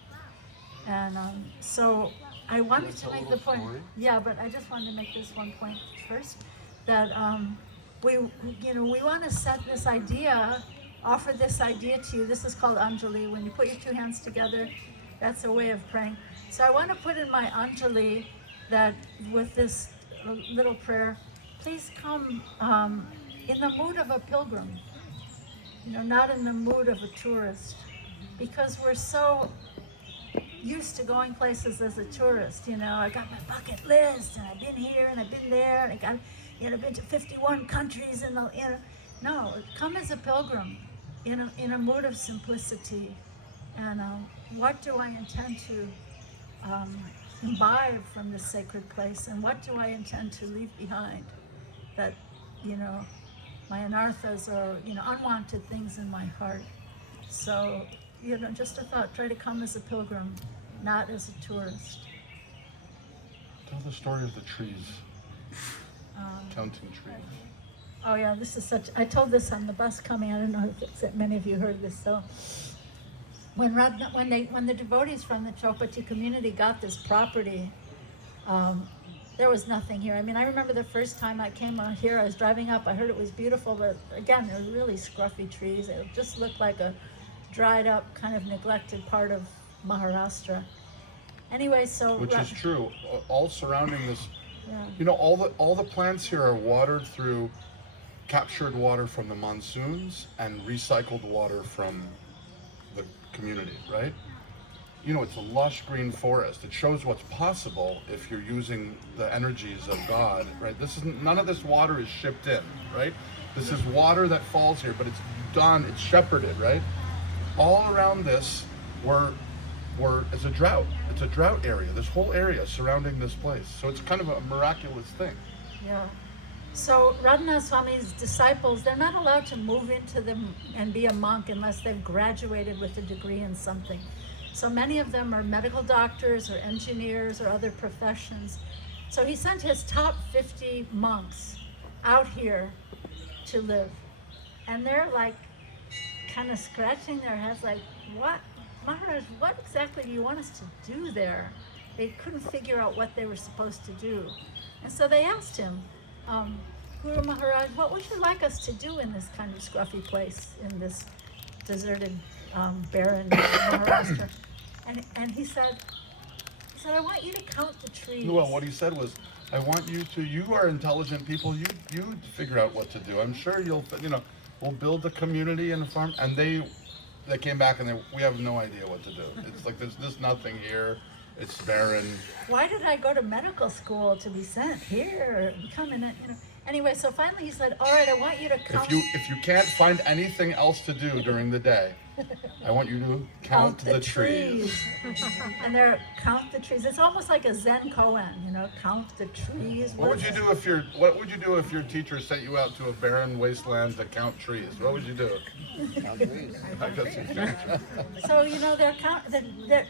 so I wanted to make the point. Yeah, but I just wanted to make this one point first, that we want to set this idea, offer this idea to you. This is called Anjali. When you put your two hands together, that's a way of praying. So I want to put in my Anjali that with this little prayer, please come in the mood of a pilgrim, not in the mood of a tourist, because we're so used to going places as a tourist. I got my bucket list, and I've been here and I've been there, and I got, I've been to 51 countries, and no, come as a pilgrim in a mood of simplicity. And what do I intend to imbibe from this sacred place, and what do I intend to leave behind that, my anarthas or, unwanted things in my heart. So, just a thought, try to come as a pilgrim, not as a tourist. Tell the story of the trees. Counting trees. Oh yeah, this is I told this on the bus coming. I don't know if many of you heard this. So when the devotees from the Chopati community got this property, there was nothing here. I mean, I remember the first time I came out here, I was driving up, I heard it was beautiful, but again, there were really scruffy trees. It just looked like a dried up, kind of neglected part of Maharashtra. Anyway, so... Which is true. All surrounding this, yeah. all the plants here are watered through captured water from the monsoons and recycled water from the community, right? It's a lush green forest. It shows what's possible if you're using the energies of God, right? None of this water is shipped in, right? This is water that falls here, but it's shepherded, right? All around this is a drought. It's a drought area. This whole area surrounding this place. So it's kind of a miraculous thing. Yeah. So Radhanath Swami's disciples, they're not allowed to move into them and be a monk unless they've graduated with a degree in something. So many of them are medical doctors or engineers or other professions. So he sent his top 50 monks out here to live. And they're like kind of scratching their heads like, what, Maharaj, what exactly do you want us to do there? They couldn't figure out what they were supposed to do. And so they asked him, Guru Maharaj, what would you like us to do in this kind of scruffy place, in this deserted, barren Maharashtra? And he said, I want you to count the trees. Well, what he said was, I want you are intelligent people, you figure out what to do. I'm sure we'll build a community and a farm. And they came back and we have no idea what to do. It's like, there's nothing here. It's barren. Why did I go to medical school to be sent here? Come in, Anyway, so finally he said, all right, I want you to count. If you can't find anything else to do during the day, I want you to count the trees. And count the trees. It's almost like a Zen koan, count the trees. What would you do if your teacher sent you out to a barren wasteland to count trees? What would you do? Count trees. So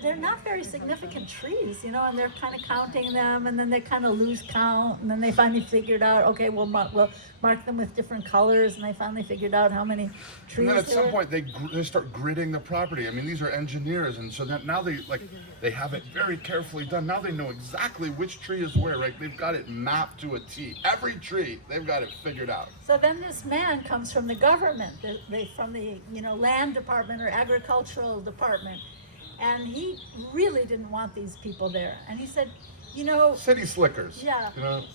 they're not very significant trees, and they're kind of counting them, and then they kind of lose count, and then they finally figured out, okay, we'll mark them with different colors, and they finally figured out how many trees. And then at some point they start gridding the property. I mean, these are engineers, and so now they have it very carefully done. Now they know exactly which tree is where, right? They've got it mapped to a T. Every tree, they've got it figured out. So then this man comes from the government, from the land department or agricultural department, and he really didn't want these people there. And he said, city slickers. Yeah,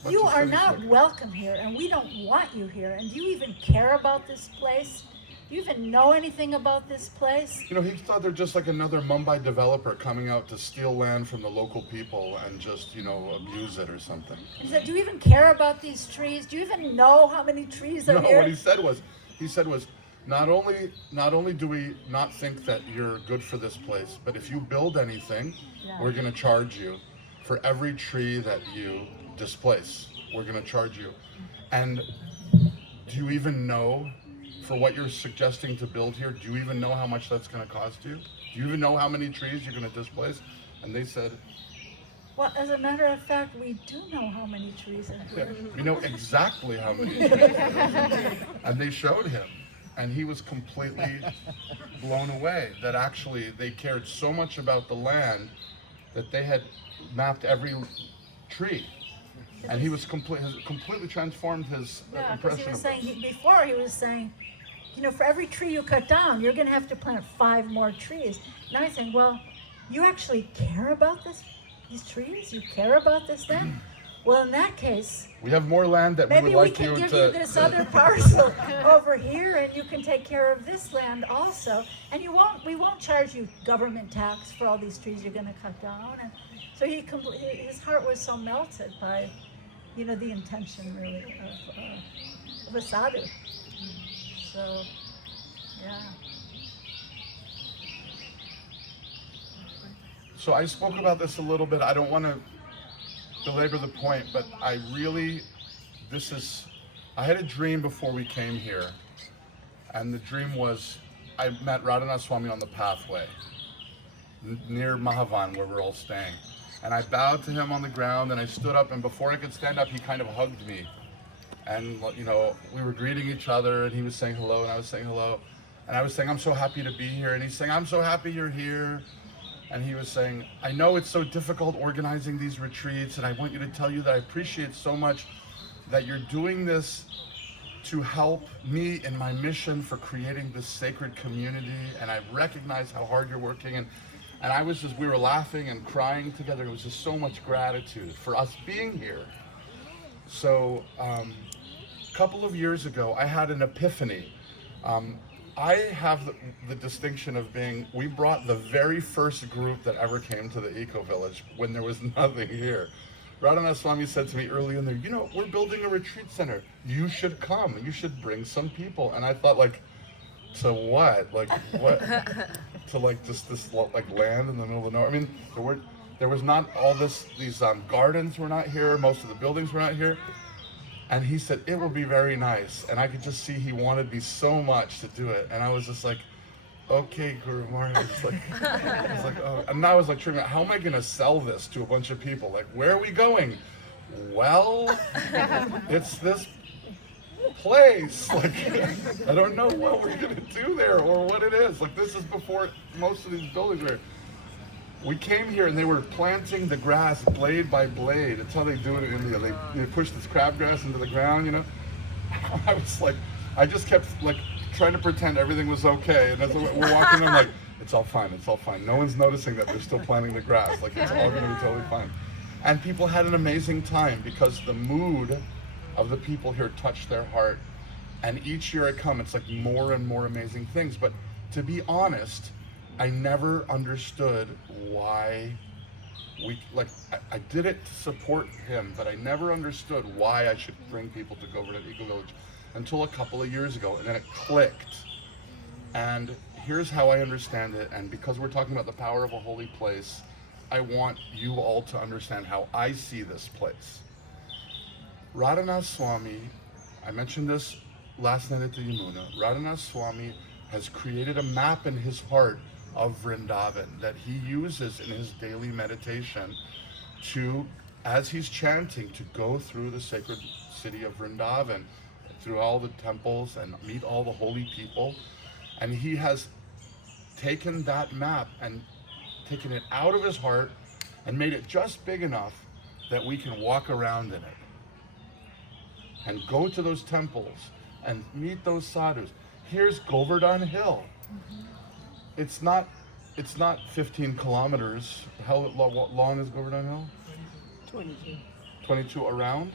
you are not welcome here, and we don't want you here. And do you even care about this place? Do you even know anything about this place? He thought they're just like another Mumbai developer coming out to steal land from the local people and just, abuse it or something. He said, do you even care about these trees? Do you even know how many trees are here? No, what he said was, not only do we not think that you're good for this place, but if you build anything, we're going to charge you for every tree that you displace. We're going to charge you. And do you even know, for what you're suggesting to build here, do you even know how much that's going to cost you? Do you even know how many trees you're going to displace? And they said, Well, as a matter of fact, we do know how many trees are yeah, here. we know exactly how many trees there are. And they showed him. And he was completely blown away that actually they cared so much about the land that they had mapped every tree. And he was completely transformed his Yeah, because impression he was of saying, this. before he was saying, you know, for every tree you cut down, you're going to have to plant 5 more trees. Now he's saying, well, you actually care about these trees? You care about this land? Well, in that case, We have more land that we maybe would we like can you give to. you this other parcel over here, and you can take care of this land also. And we won't charge you government tax for all these trees you're going to cut down. And so his heart was so melted by, you know, the intention really of a sadhu. So, yeah. So I spoke about this a little bit. I don't want to belabor the point, but I had a dream before we came here. And the dream was, I met Radhanath Swami on the pathway near Mahavan, where we're all staying. And I bowed to him on the ground, and I stood up, and before I could stand up, he kind of hugged me. And, you know, we were greeting each other, and he was saying hello, and I was saying hello. And I was saying, I'm so happy to be here. And he's saying, I'm so happy you're here. And he was saying, I know it's so difficult organizing these retreats, and I want you to tell you that I appreciate so much that you're doing this to help me in my mission for creating this sacred community, and I recognize how hard you're working. And we were laughing and crying together. It was just so much gratitude for us being here. So a couple of years ago, I had an epiphany. I have the distinction of we brought the very first group that ever came to the Ecovillage when there was nothing here. Radhanath Swami said to me early in there, you know, we're building a retreat center. You should come. You should bring some people. And I thought, like, to what? Like, what? To like just this like land in the middle of nowhere. I mean, there was not all these gardens were not here. Most of the buildings were not here. And he said, it will be very nice. And I could just see he wanted me so much to do it. And I was just like, okay, Guru Maharaj. I was like, oh. And now I was like, how am I going to sell this to a bunch of people? Like, where are we going? Well, it's this place. Like, I don't know what we're going to do there or what it is. Like, this is before most of these buildings were. We came here and they were planting the grass blade by blade. That's how they do it in India. They push this crabgrass into the ground, you know. I was like, I just kept like trying to pretend everything was okay. And as we're walking, I'm like, it's all fine, it's all fine. No one's noticing that they're still planting the grass. Like, it's all gonna be totally fine. And people had an amazing time because the mood of the people here touched their heart. And each year I come, it's like more and more amazing things. But to be honest, I never understood why I did it to support him, but I never understood why I should bring people to Govardhan Ecovillage until a couple of years ago, and then it clicked. And here's how I understand it, and because we're talking about the power of a holy place, I want you all to understand how I see this place. Radhanath Swami, I mentioned this last night at the Yamuna, Radhanath Swami has created a map in his heart of Vrindavan that he uses in his daily meditation to, as he's chanting, to go through the sacred city of Vrindavan, through all the temples and meet all the holy people. And he has taken that map and taken it out of his heart and made it just big enough that we can walk around in it and go to those temples and meet those sadhus. Here's Govardhan Hill. It's not 15 kilometers. How long is Govardhan Hill? 22. 22 around?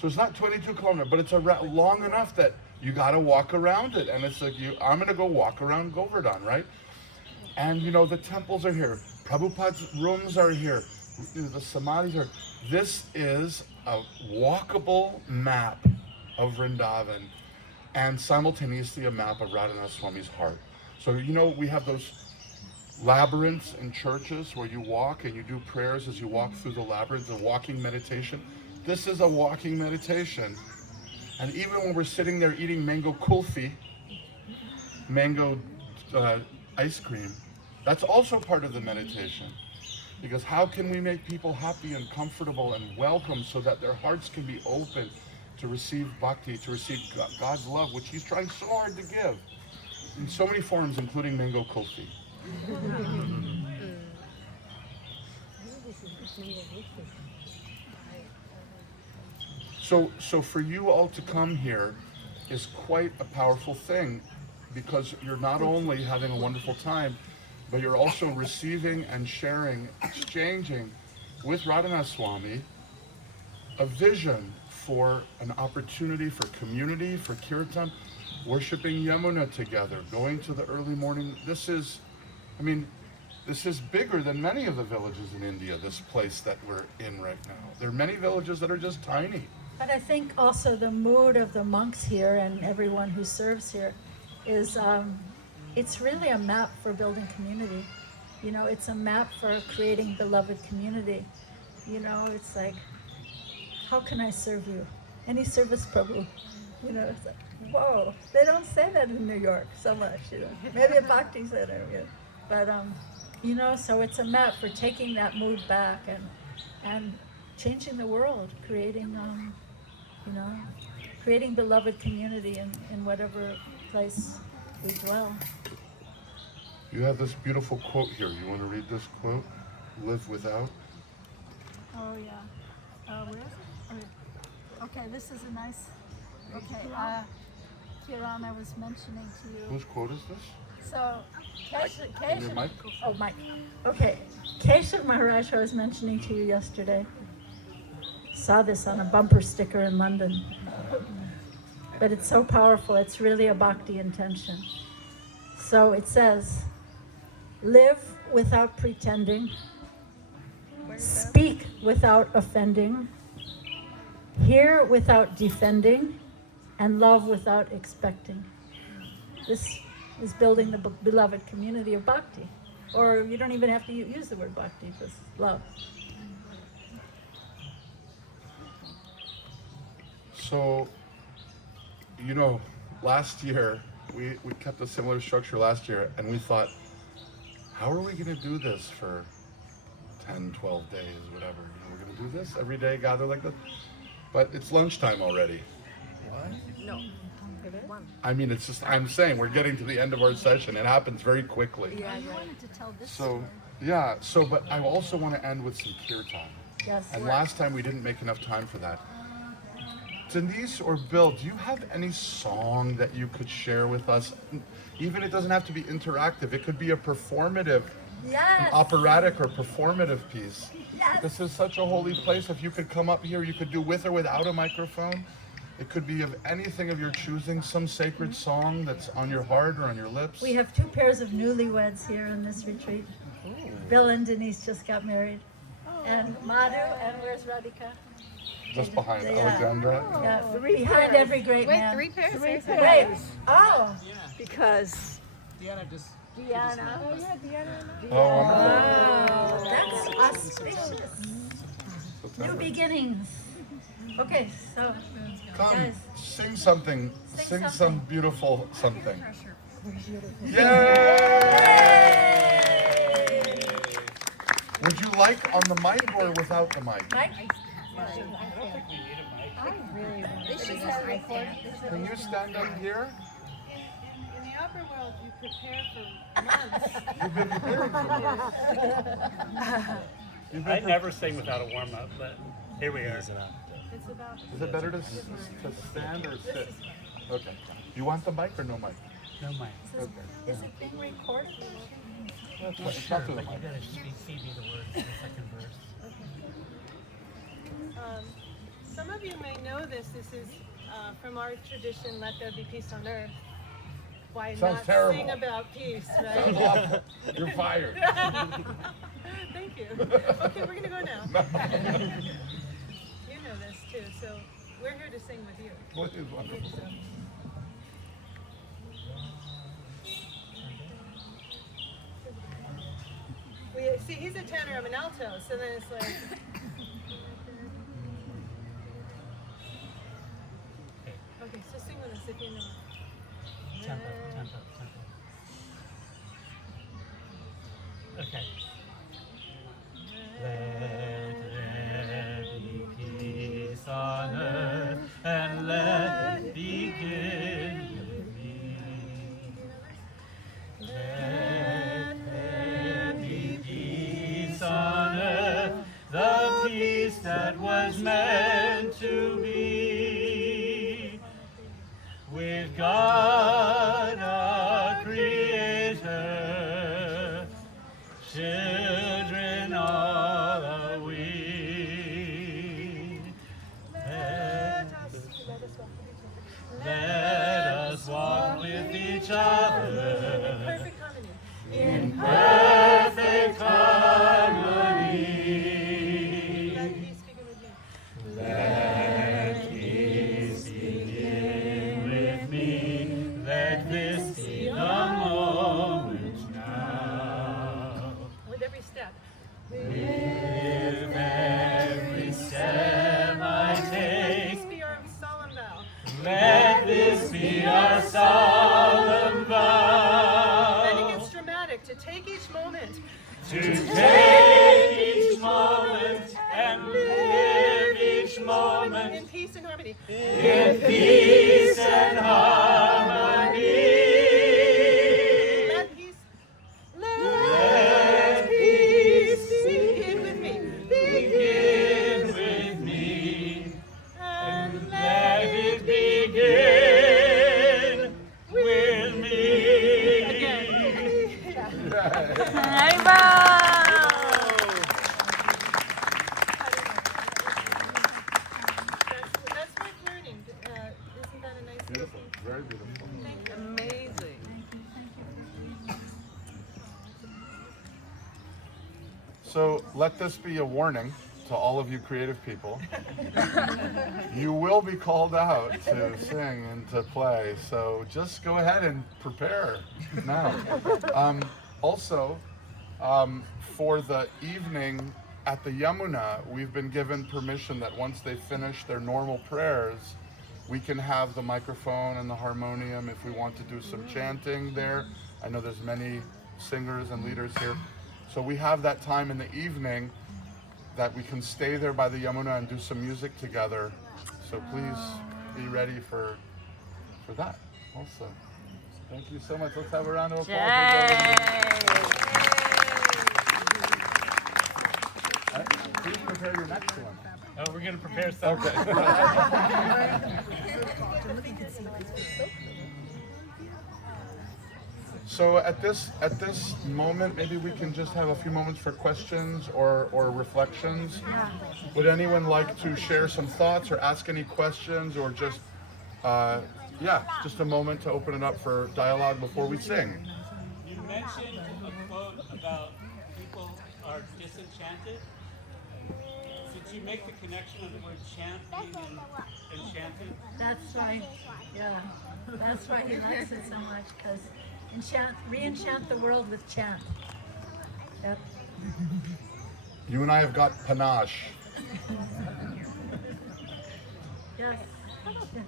So it's not 22 kilometers, but it's long enough that you gotta walk around it. And it's like, I'm gonna go walk around Govardhan, right? And you know, the temples are here. Prabhupada's rooms are here. The samadhis are. This is a walkable map of Vrindavan. and simultaneously a map of Radhanath Swami's heart. So we have those labyrinths in churches where you walk and you do prayers as you walk through the labyrinth, the walking meditation. This is a walking meditation. And even when we're sitting there eating mango kulfi, mango ice cream, that's also part of the meditation. Because how can we make people happy and comfortable and welcome so that their hearts can be open to receive bhakti, to receive God's love, which he's trying so hard to give in so many forms, including mango kulfi. So for you all to come here is quite a powerful thing, because you're not only having a wonderful time, but you're also receiving and sharing, exchanging with Radhanath Swami a vision for an opportunity for community, for kirtan, worshiping Yamuna together, going to the early morning. This is bigger than many of the villages in India, this place that we're in right now. There are many villages that are just tiny. But I think also the mood of the monks here and everyone who serves here is, it's really a map for building community. It's a map for creating beloved community. It's like, how can I serve you? Any service, Prabhu. It's like, whoa, they don't say that in New York so much, Maybe a Bhakti Center, But, so it's a map for taking that mood back and changing the world, creating, creating beloved community in whatever place we dwell. You have this beautiful quote here. You want to read this quote? Live without. Oh, yeah. Where is it? Okay, this is a nice, okay, Kiran, I was mentioning to you. Whose quote is this? So, In your mic? Oh, Mike. Okay, Keshav Maharaj, I was mentioning to you yesterday. Saw this on a bumper sticker in London. But it's so powerful, it's really a bhakti intention. So it says, live without pretending, speak without offending, hear without defending, and love without expecting. This is building the beloved community of bhakti. Or you don't even have to use the word bhakti, just love. So, last year, we kept a similar structure last year, and we thought, how are we going to do this for 10, 12 days, whatever? We're going to do this every day, gather like this? But it's lunchtime already. No. It's just, I'm saying, we're getting to the end of our session. It happens very quickly. Yeah, you wanted to tell this So, story. but I also want to end with some kirtan. Yes. And last time we didn't make enough time for that. Denise or Bill, do you have any song that you could share with us? Even it doesn't have to be interactive. It could be a performative, an operatic or performative piece. Yes. This is such a holy place. If you could come up here, you could do with or without a microphone. It could be of anything of your choosing, some sacred song that's on your heart or on your lips. We have 2 pairs of newlyweds here in this retreat. Bill and Denise just got married. And Madhu, and where's Radhika? Just behind They are. Alexandra. Yeah, behind every great Wait, man. 3 pairs? Three Seriously? pairs. Oh, Because Deanna just. Diana, Oh, yeah, Deanna. Oh, wonderful. that's auspicious. New beginnings. Okay, so Come, guys, sing something. Sing Sing some something. beautiful something. Yay! Would you like on the mic or without the mic? Mike? Can you stand up here? In the upper world, you prepare for months. You've been preparing for this. I never sing without a warm-up, but here we are. It's about Is it better to stand or sit? Okay. You want the mic or no mic? No mic. Okay. Is it being recorded? That's fine. It's not through the mic. gotta speak Phoebe the words in the second verse. Some of you may know this. This is from our tradition, Let There Be Peace on Earth. Why Sounds not terrible. sing about peace, Sounds right? awful. You're fired. Thank you. Okay, we're going to go now. You know this too, so we're here to sing with you. What is wonderful. tenor, I'm an alto, so then it's like. Okay, so sing with us if you know. Tempo, tempo, tempo. Okay. Let there be peace on earth, and let it begin with me. Let there be peace on earth, the peace that was meant to be. With God our Creator, children all are we. Let us walk with each other Perfect harmony. in perfect harmony. Let peace begin with me. Let this be the moment now. With every step. With every step I take, This be our solemn vow. let this be our solemn Then it vow. gets dramatic to take each moment. To take each moment and live each moment In peace and harmony. in peace and harmony. Let peace. Let peace begin with me. Begin with me And let it begin with me. again. That's worth learning. Isn't that a nice Beautiful, thing? very beautiful. Thank you. Amazing. So let this be a warning to all of you creative people. You will be called out to sing and to play, so just go ahead and prepare now. For the evening at the Yamuna, we've been given permission that once they finish their normal prayers, we can have the microphone and the harmonium if we want to do some chanting there. I know there's many singers and leaders here. So we have that time in the evening that we can stay there by the Yamuna and do some music together. So please be ready for that also. Thank you so much. Let's have a round of applause. Please prepare your next one. Oh, we're gonna prepare something. Okay. So at this moment, maybe we can just have a few moments for questions or reflections. Would anyone like to share some thoughts or ask any questions, or just just a moment to open it up for dialogue before we sing? You mentioned a quote about people are disenchanted. Did you make the connection of the word chant being enchanted? That's why, yeah, that's why he likes it so much, because re-enchant the world with chant. Yep. You and I have got panache. Yes.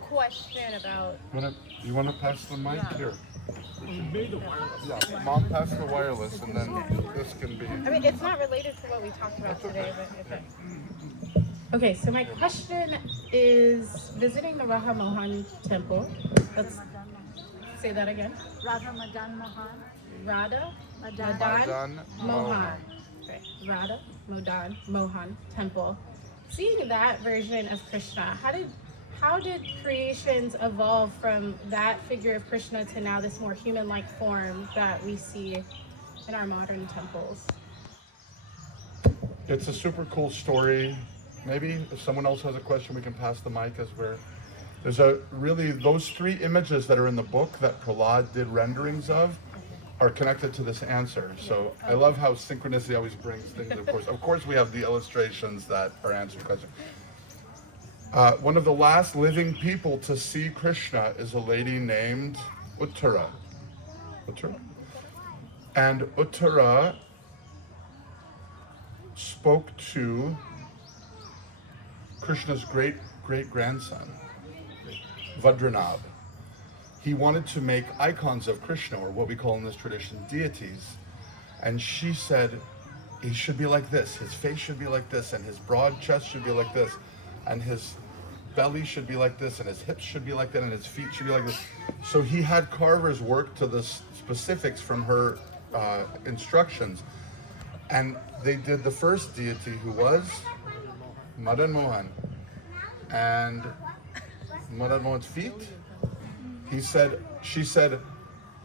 Question about You want to pass the mic here? Yeah, Mom, pass the wireless, and then this can be. I mean, it's not related to what we talked about today, but okay. Okay, so my question is visiting the Radha Mohan temple. Let's say that again. Radha Madan Mohan. Radha Madan. Madan Mohan. Right. Radha Madan Mohan temple. Seeing that version of Krishna, how did creations evolve from that figure of Krishna to now this more human-like form that we see in our modern temples? It's a super cool story. Maybe if someone else has a question, we can pass the mic as there's those three images that are in the book that Prahlad did renderings of are connected to this answer. So I love how synchronicity always brings things. Of course, we have the illustrations that are answering questions. One of the last living people to see Krishna is a lady named Uttara. And Uttara spoke to Krishna's great-grandson, Vajranab. He wanted to make icons of Krishna, or what we call in this tradition deities. And she said, he should be like this, his face should be like this, and his broad chest should be like this, and his belly should be like this, and his hips should be like that, and his feet should be like this. So he had carvers work to the specifics from her instructions. And they did the first deity, who was Madan Mohan. And Madan Mohan's feet, she said,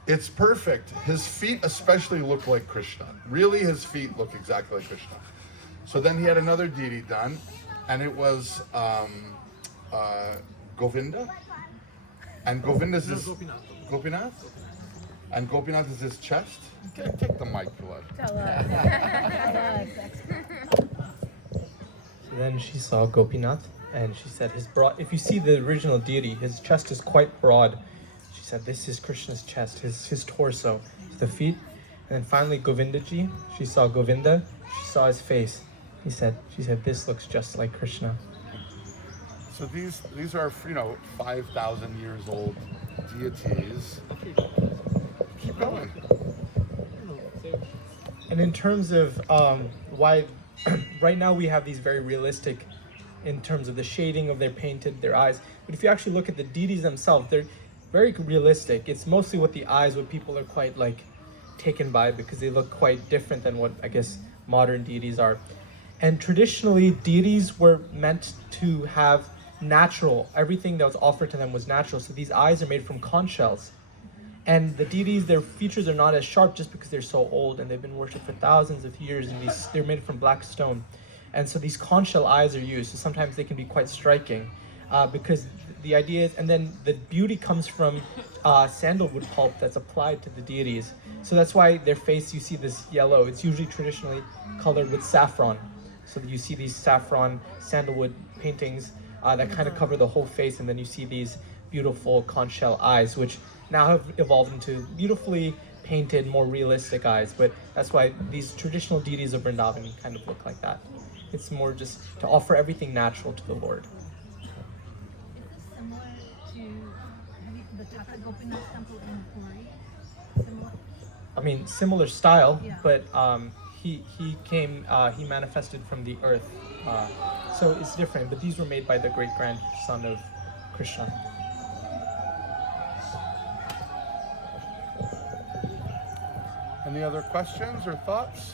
it's perfect. His feet especially look like Krishna. Really, his feet look exactly like Krishna. So then he had another deity done, and it was Govinda. And Govinda's his Gopinath. And Gopinath is his chest. Take the mic, Pilad. So then she saw Gopinath, and she said, if you see the original deity, his chest is quite broad. She said, this is Krishna's chest, his torso, the feet. And then finally Govindaji, she saw Govinda, she saw his face. She said, this looks just like Krishna. So these are 5,000 years old deities. Keep going. And in terms of why, right now we have these very realistic, in terms of the shading of their eyes. But if you actually look at the deities themselves, they're very realistic. It's mostly what people are quite taken by, because they look quite different than what I guess modern deities are. And traditionally, deities were meant to have natural, everything that was offered to them was natural. So these eyes are made from conch shells. And the deities, their features are not as sharp just because they're so old and they've been worshipped for thousands of years, and they're made from black stone. And so these conch shell eyes are used. So sometimes they can be quite striking because the idea is, and then the beauty comes from sandalwood pulp that's applied to the deities. So that's why their face, you see this yellow. It's usually traditionally colored with saffron. So you see these saffron sandalwood paintings that kind of cover the whole face, and then you see these beautiful conch shell eyes, which now have evolved into beautifully painted, more realistic eyes. But that's why these traditional deities of Vrindavan kind of look like that. It's more just to offer everything natural to the Lord. Is this similar to the Tata Gopinath temple in Puri? Similar? I mean, similar style, Yeah. but he manifested from the earth. So it's different, but these were made by the great-grandson of Krishna. Any other questions or thoughts?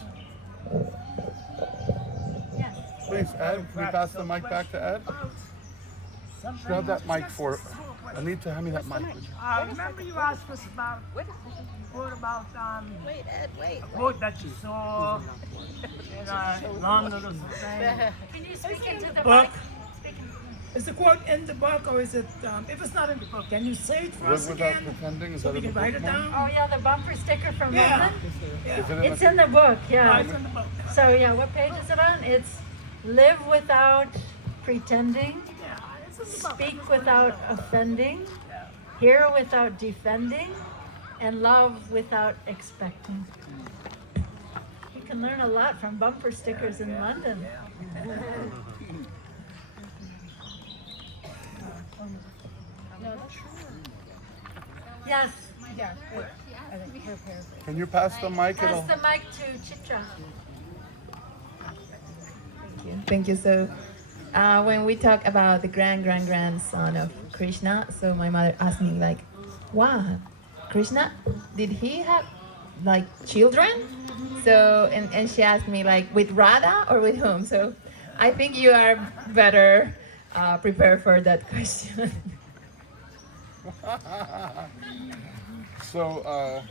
Yes. Please, Ed, can we pass the mic back to Ed? Grab that mic for, I need to hand me that mic. Remember you asked us about what about Wait, Ed, wait. a boat that you saw in London or something? Can you speak into the Book. mic? Is the quote in the book, or is it? If it's not in the book, can you say it for Live us without again? pretending, is So that we in the can write book, it Mom? down. Oh yeah, the bumper sticker from Yeah. London. Is it in It's the, in the book, Oh, yeah. it's in the book. So yeah, what page is it on? It's live without pretending, Yeah, it's in the book. speak without offending, hear without defending, and love without expecting. You can learn a lot from bumper stickers in London. Yes. can you pass the mic? Pass the mic to Chitra. Thank you. So, when we talk about the grandson of Krishna, so my mother asked me like, "Wow, Krishna, did he have like children?" So, and she asked me like, "With Radha or with whom?" So, I think you are better prepared for that question. So,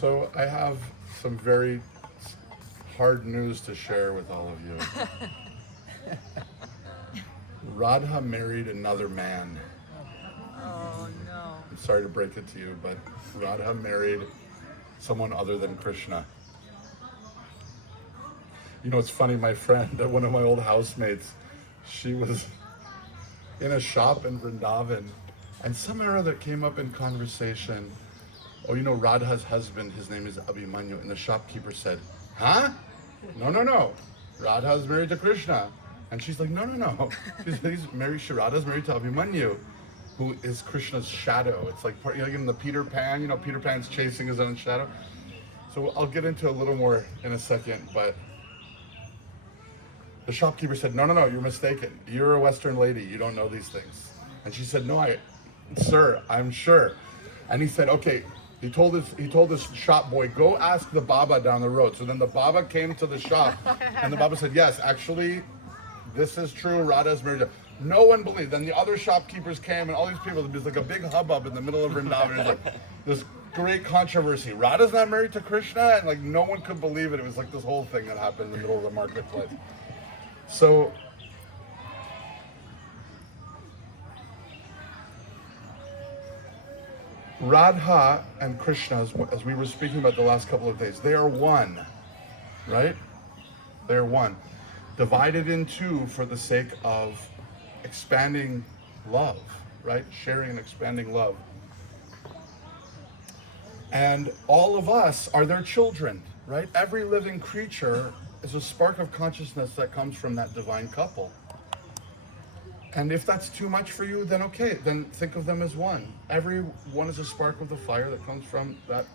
So I have some very hard news to share with all of you. Radha married another man. Oh no. I'm sorry to break it to you, but Radha married someone other than Krishna. You know, it's funny, my friend, one of my old housemates, she was in a shop in Vrindavan, and some or other came up in conversation. Oh, you know, Radha's husband, his name is Abhimanyu, and the shopkeeper said, huh? No. Radha's married to Krishna. And she's like, no. He's married, Radha's married to Abhimanyu, who is Krishna's shadow. It's like part, in the Peter Pan, Peter Pan's chasing his own shadow. So I'll get into a little more in a second, but the shopkeeper said, no, you're mistaken. You're a Western lady, you don't know these things. And she said, no, sir, I'm sure. And he said, okay, he told this shop boy, go ask the Baba down the road. So then the Baba came to the shop, and the Baba said, yes, actually, this is true, Radha's married to... No one believed. Then the other shopkeepers came, and all these people, there was like a big hubbub in the middle of Vrindavan. It was like this great controversy. Radha's not married to Krishna? And like no one could believe it. It was like this whole thing that happened in the middle of the marketplace. So Radha and Krishna, as we were speaking about the last couple of days, they are one, right? They are one. Divided in two for the sake of expanding love, right? Sharing and expanding love. And all of us are their children, right? Every living creature is a spark of consciousness that comes from that divine couple. And if that's too much for you, then okay, then think of them as one. Every one is a spark of the fire that comes from that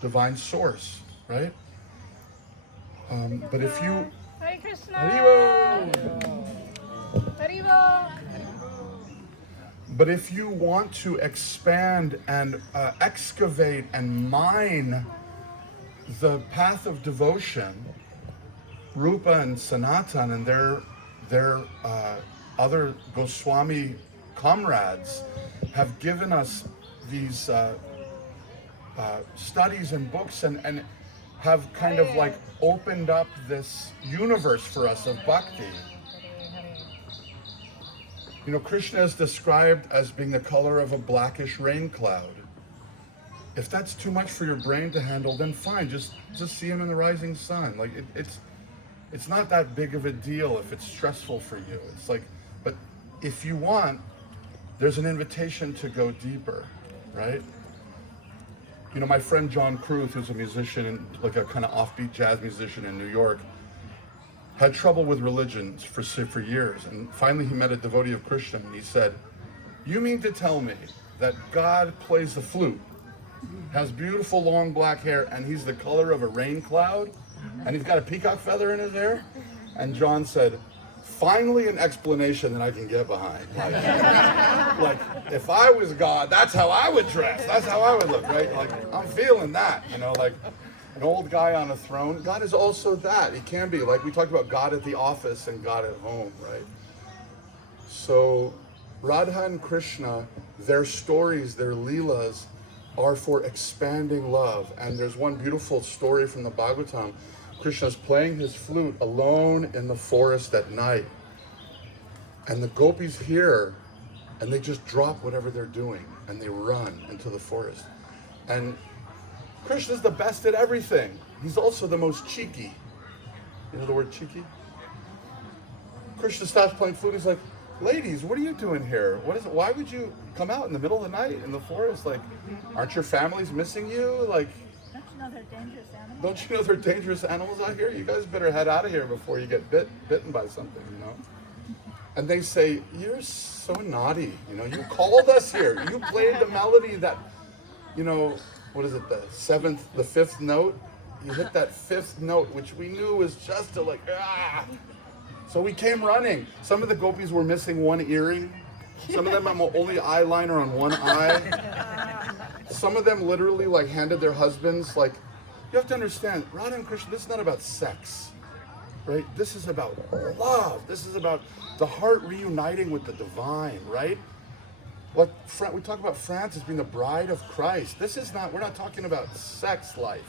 divine source, right? But if you... Hare Krishna! Haribo! Haribo! But if you want to expand and excavate and mine the path of devotion, Rupa and Sanatan and their other Goswami comrades have given us these studies and books and have kind of like opened up this universe for us of bhakti. You know, Krishna is described as being the color of a blackish rain cloud. If that's too much for your brain to handle, then fine, just see him in the rising sun. Like it's not that big of a deal if it's stressful for you. It's like, but if you want, there's an invitation to go deeper, right? You know, my friend John Cruth, who's a musician, like a kind of offbeat jazz musician in New York, had trouble with religions for years, and finally he met a devotee of Krishna, and he said, you mean to tell me that God plays the flute, has beautiful long black hair, and he's the color of a rain cloud, and he's got a peacock feather in his hair? And John said, finally an explanation that I can get behind. Like if I was God, that's how I would dress, that's how I would look, right? Like, I'm feeling that, like an old guy on a throne. God is also that. He can be. Like we talked about God at the office and God at home, right? So Radha and Krishna, their stories, their leelas, are for expanding love. And there's one beautiful story from the Bhagavatam. Krishna's playing his flute alone in the forest at night. And the gopis hear, and they just drop whatever they're doing, and they run into the forest. And Krishna's the best at everything. He's also the most cheeky. You know the word cheeky? Krishna stops playing flute. He's like, ladies, what are you doing here? Why would you come out in the middle of the night in the forest? Like, aren't your families missing you? Like, Don't you know they're dangerous animals? don't you know they're dangerous animals out here? You guys better head out of here before you get bitten by something, And they say, you're so naughty, you called us here. You played the melody that, what is it, the fifth note? You hit that fifth note, which we knew was just to So we came running. Some of the gopis were missing one earring. Some of them had only eyeliner on one eye. Some of them literally handed their husbands, you have to understand, Radha and Krishna, this is not about sex, right? This is about love. This is about the heart reuniting with the divine, right? Like we talk about France as being the bride of Christ. This is not, we're not talking about sex life,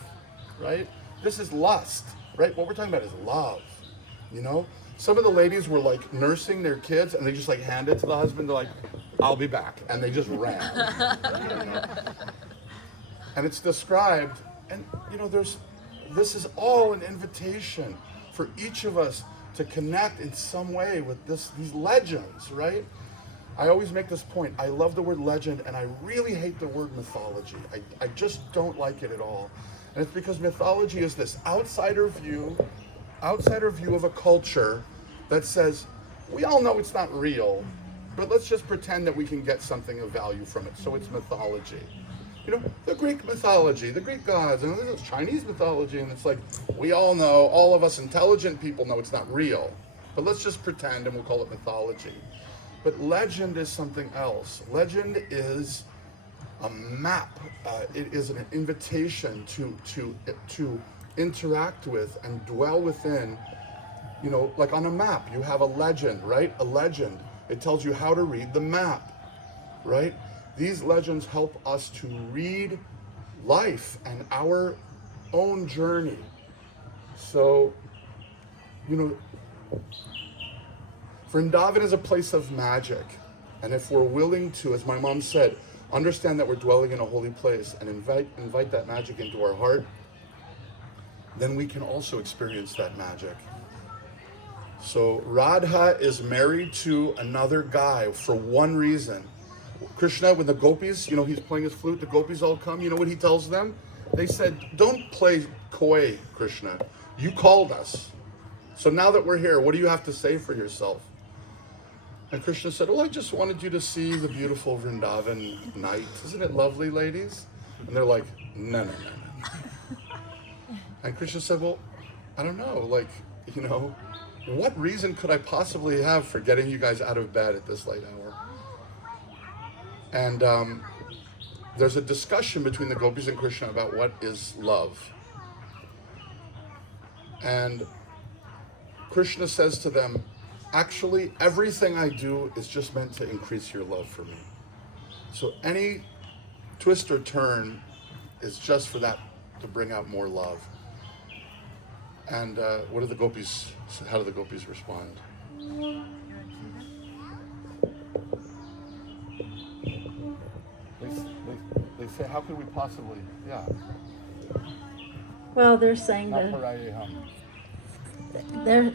right? This is lust, right? What we're talking about is love, you know? Some of the ladies were like nursing their kids and they just like hand it to the husband. They're like, I'll be back. And they just ran. You know? And it's described, and you know, this is all an invitation for each of us to connect in some way with these legends, right? I always make this point. I love the word legend and I really hate the word mythology. I just don't like it at all. And it's because mythology is this outsider view of a culture that says, we all know it's not real, but let's just pretend that we can get something of value from it. So it's mythology. You know, the Greek mythology, the Greek gods, and there's Chinese mythology, and it's like, we all know, all of us intelligent people know it's not real, but let's just pretend and we'll call it mythology. But legend is something else. Legend is a map. It is an invitation to interact with and dwell within. You know, like on a map, you have a legend, right? A legend. It tells you how to read the map, right? These legends help us to read life and our own journey. So, you know, Vrindavan is a place of magic. And if we're willing to, as my mom said, understand that we're dwelling in a holy place and invite that magic into our heart, then we can also experience that magic. So Radha is married to another guy for one reason. Krishna, when the gopis, you know, he's playing his flute, the gopis all come, you know what he tells them? They said, don't play coy, Krishna. You called us. So now that we're here, what do you have to say for yourself? And Krishna said, well, I just wanted you to see the beautiful Vrindavan night. Isn't it lovely, ladies? And they're like, no. And Krishna said, well, I don't know, like, you know, what reason could I possibly have for getting you guys out of bed at this late hour? And there's a discussion between the gopis and Krishna about what is love. And Krishna says to them, actually, everything I do is just meant to increase your love for me. So any twist or turn is just for that, to bring out more love. And how do the gopis respond? They say, how could we possibly, Well, they're saying that they're.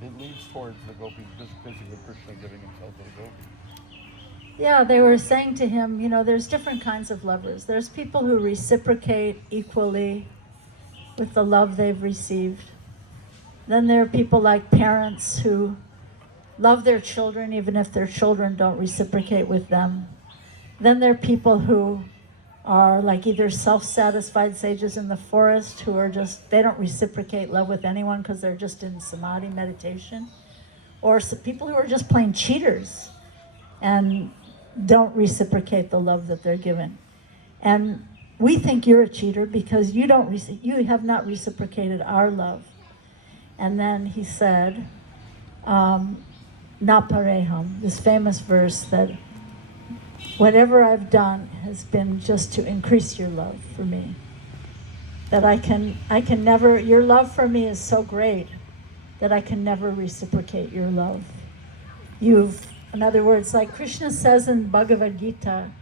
It leads towards the gopis, basically Krishna giving himself to the gopis. Yeah, they were saying to him, you know, there's different kinds of lovers. There's people who reciprocate equally with the love they've received. Then there are people like parents who love their children even if their children don't reciprocate with them. Then there are people who are like either self-satisfied sages in the forest who are just, they don't reciprocate love with anyone because they're just in samadhi meditation. Or people who are just plain cheaters and don't reciprocate the love that they're given. And we think you're a cheater because you have not reciprocated our love. And then he said, Napareham, this famous verse that whatever I've done has been just to increase your love for me. That I can never, your love for me is so great that I can never reciprocate your love. In other words, like Krishna says in Bhagavad Gita,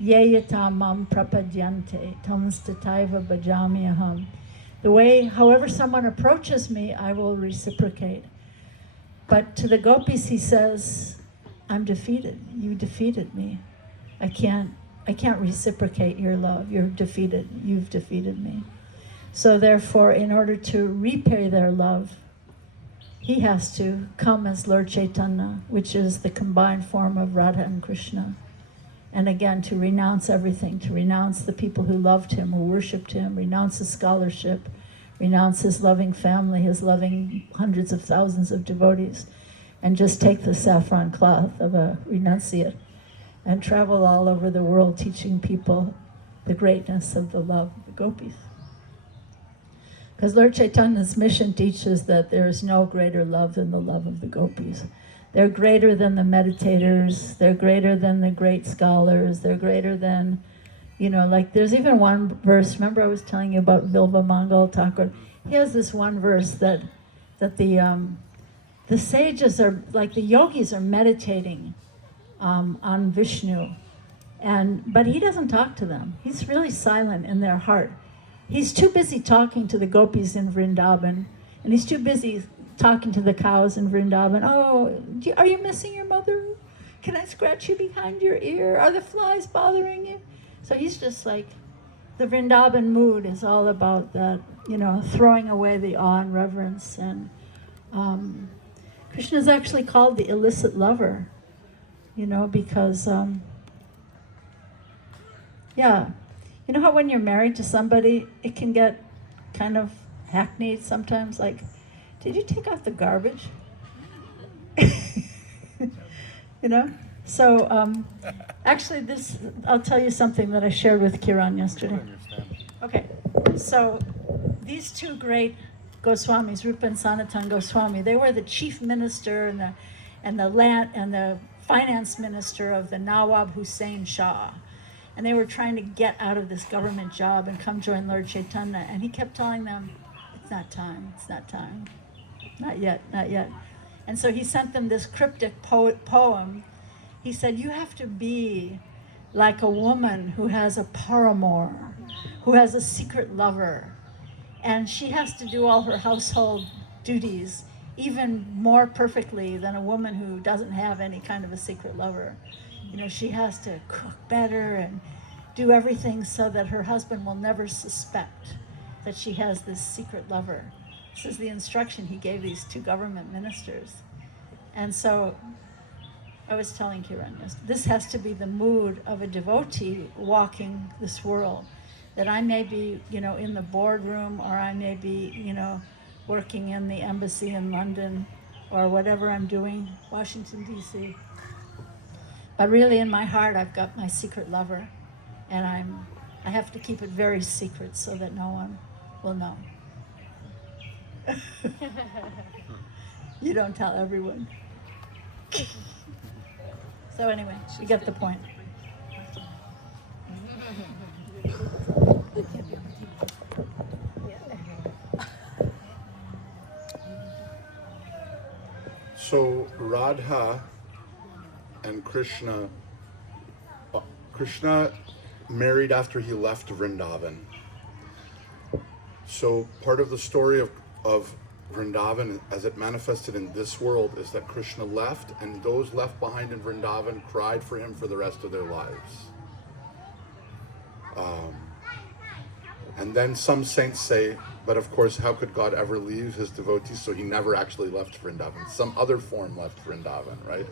Yeyata mam prapadyante tamstataiva bhajami aham. The way, however someone approaches me, I will reciprocate. But to the gopis, he says, I'm defeated. You defeated me. I can't reciprocate your love. You're defeated. You've defeated me. So therefore, in order to repay their love, he has to come as Lord Chaitanya, which is the combined form of Radha and Krishna. And again, to renounce everything, to renounce the people who loved him, who worshipped him, renounce his scholarship, renounce his loving family, his loving hundreds of thousands of devotees, and just take the saffron cloth of a renunciate and travel all over the world teaching people the greatness of the love of the gopis. Because Lord Chaitanya's mission teaches that there is no greater love than the love of the gopis. They're greater than the meditators. They're greater than the great scholars. They're greater than, like there's even one verse. Remember I was telling you about Vilva Mangal Thakur? He has this one verse that the sages are, like the yogis are meditating on Vishnu. But he doesn't talk to them. He's really silent in their heart. He's too busy talking to the gopis in Vrindavan, and he's too busy talking to the cows in Vrindavan. Oh, are you missing your mother? Can I scratch you behind your ear? Are the flies bothering you? So he's just like, the Vrindavan mood is all about that, throwing away the awe and reverence. And Krishna is actually called the illicit lover, because, yeah. You know how when you're married to somebody, it can get kind of hackneyed sometimes, like, did you take out the garbage? So actually I'll tell you something that I shared with Kiran yesterday. Okay, so these two great Goswamis, Rupa and Sanatan Goswami, they were the chief minister and the finance minister of the Nawab Hussain Shah. And they were trying to get out of this government job and come join Lord Chaitanya. And he kept telling them, it's not time, not yet. And so he sent them this cryptic poem. He said, you have to be like a woman who has a paramour, who has a secret lover. And she has to do all her household duties even more perfectly than a woman who doesn't have any kind of a secret lover. She has to cook better and do everything so that her husband will never suspect that she has this secret lover. This is the instruction he gave these two government ministers. And so I was telling Kiran, this has to be the mood of a devotee walking this world. That I may be, in the boardroom, or I may be, working in the embassy in London, or whatever I'm doing, Washington, D.C. But really in my heart, I've got my secret lover, and I have to keep it very secret so that no one will know. You don't tell everyone. So anyway, you get the point. So Radha and Krishna married after he left Vrindavan. So part of the story of Vrindavan as it manifested in this world is that Krishna left, and those left behind in Vrindavan cried for him for the rest of their lives. And then some saints say, but of course, how could God ever leave his devotees? So he never actually left Vrindavan. Some other form left Vrindavan, right?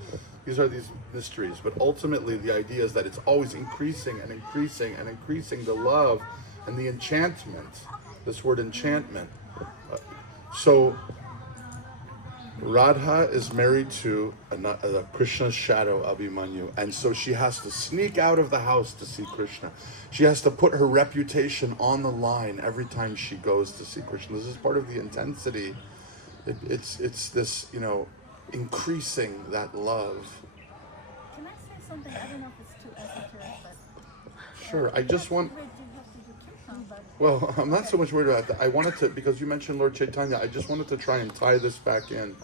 These are these mysteries. But ultimately, the idea is that it's always increasing and increasing and increasing the love and the enchantment. This word enchantment. So Radha is married to Krishna's shadow, Abhimanyu, and so she has to sneak out of the house to see Krishna. She has to put her reputation on the line every time she goes to see Krishna. This is part of the intensity. It's this, increasing that love. Can I say something? I don't know if it's too esoteric, but... Sure, I just want... Well, I'm not so much worried about that. I wanted to, because you mentioned Lord Chaitanya, I just wanted to try and tie this back in.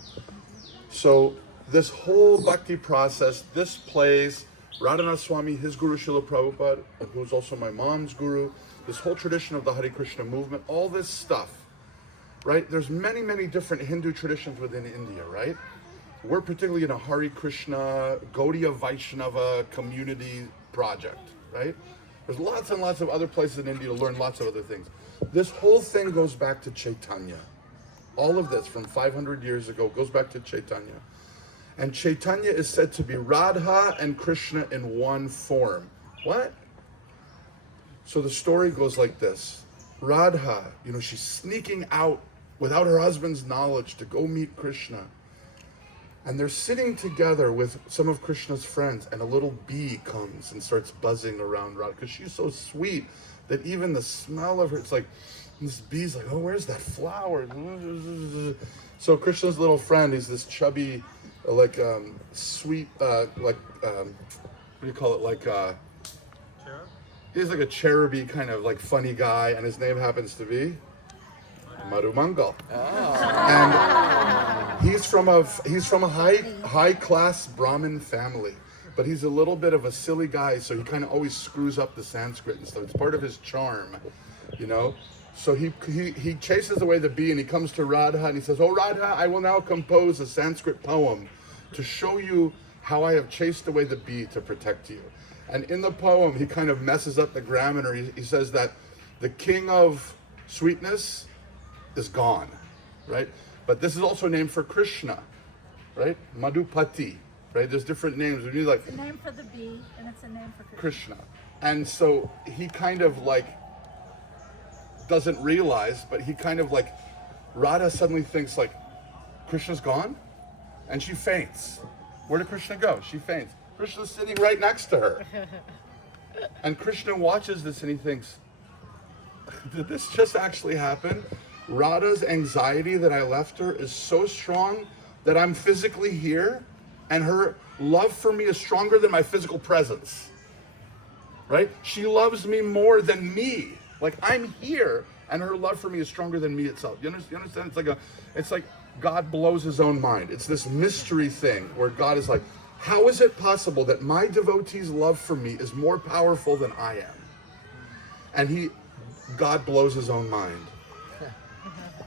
So this whole bhakti process, this plays, Radhanath Swami, his guru Srila Prabhupada, who's also my mom's guru, this whole tradition of the Hare Krishna movement, all this stuff, right? There's many, many different Hindu traditions within India, right? We're particularly in a Hare Krishna, Gaudiya Vaishnava community project, right? There's lots and lots of other places in India to learn lots of other things. This whole thing goes back to Chaitanya. All of this from 500 years ago goes back to Chaitanya. And Chaitanya is said to be Radha and Krishna in one form. What? So the story goes like this. Radha, she's sneaking out without her husband's knowledge to go meet Krishna. And they're sitting together with some of Krishna's friends, and a little bee comes and starts buzzing around Radha, because she's so sweet that even the smell of her, it's like, this bee's like, oh, where's that flower? So Krishna's little friend, he's this chubby sweet, what do you call it? He's like a cheruby kind of like funny guy, and his name happens to be Marumangal. And he's from a high class Brahmin family, but he's a little bit of a silly guy, so he kind of always screws up the Sanskrit and stuff. It's part of his charm, you know. So he chases away the bee, and he comes to Radha and he says, "Oh Radha, I will now compose a Sanskrit poem to show you how I have chased away the bee to protect you." And in the poem, he kind of messes up the grammar. He says that the king of sweetness is gone, right? But this is also named for Krishna, right? Madhupati, right? There's different names. We need like It's a name for the bee, and it's a name for Krishna. And so he kind of like doesn't realize, but he kind of like, Radha suddenly thinks like, Krishna's gone? And she faints. Where did Krishna go? She faints. Krishna's sitting right next to her. And Krishna watches this and he thinks, did this just actually happen? Radha's anxiety that I left her is so strong that I'm physically here, and her love for me is stronger than my physical presence. Right? She loves me more than me. Like, I'm here, and her love for me is stronger than me itself. You understand? It's like God blows his own mind. It's this mystery thing where God is like, how is it possible that my devotee's love for me is more powerful than I am? And God blows his own mind.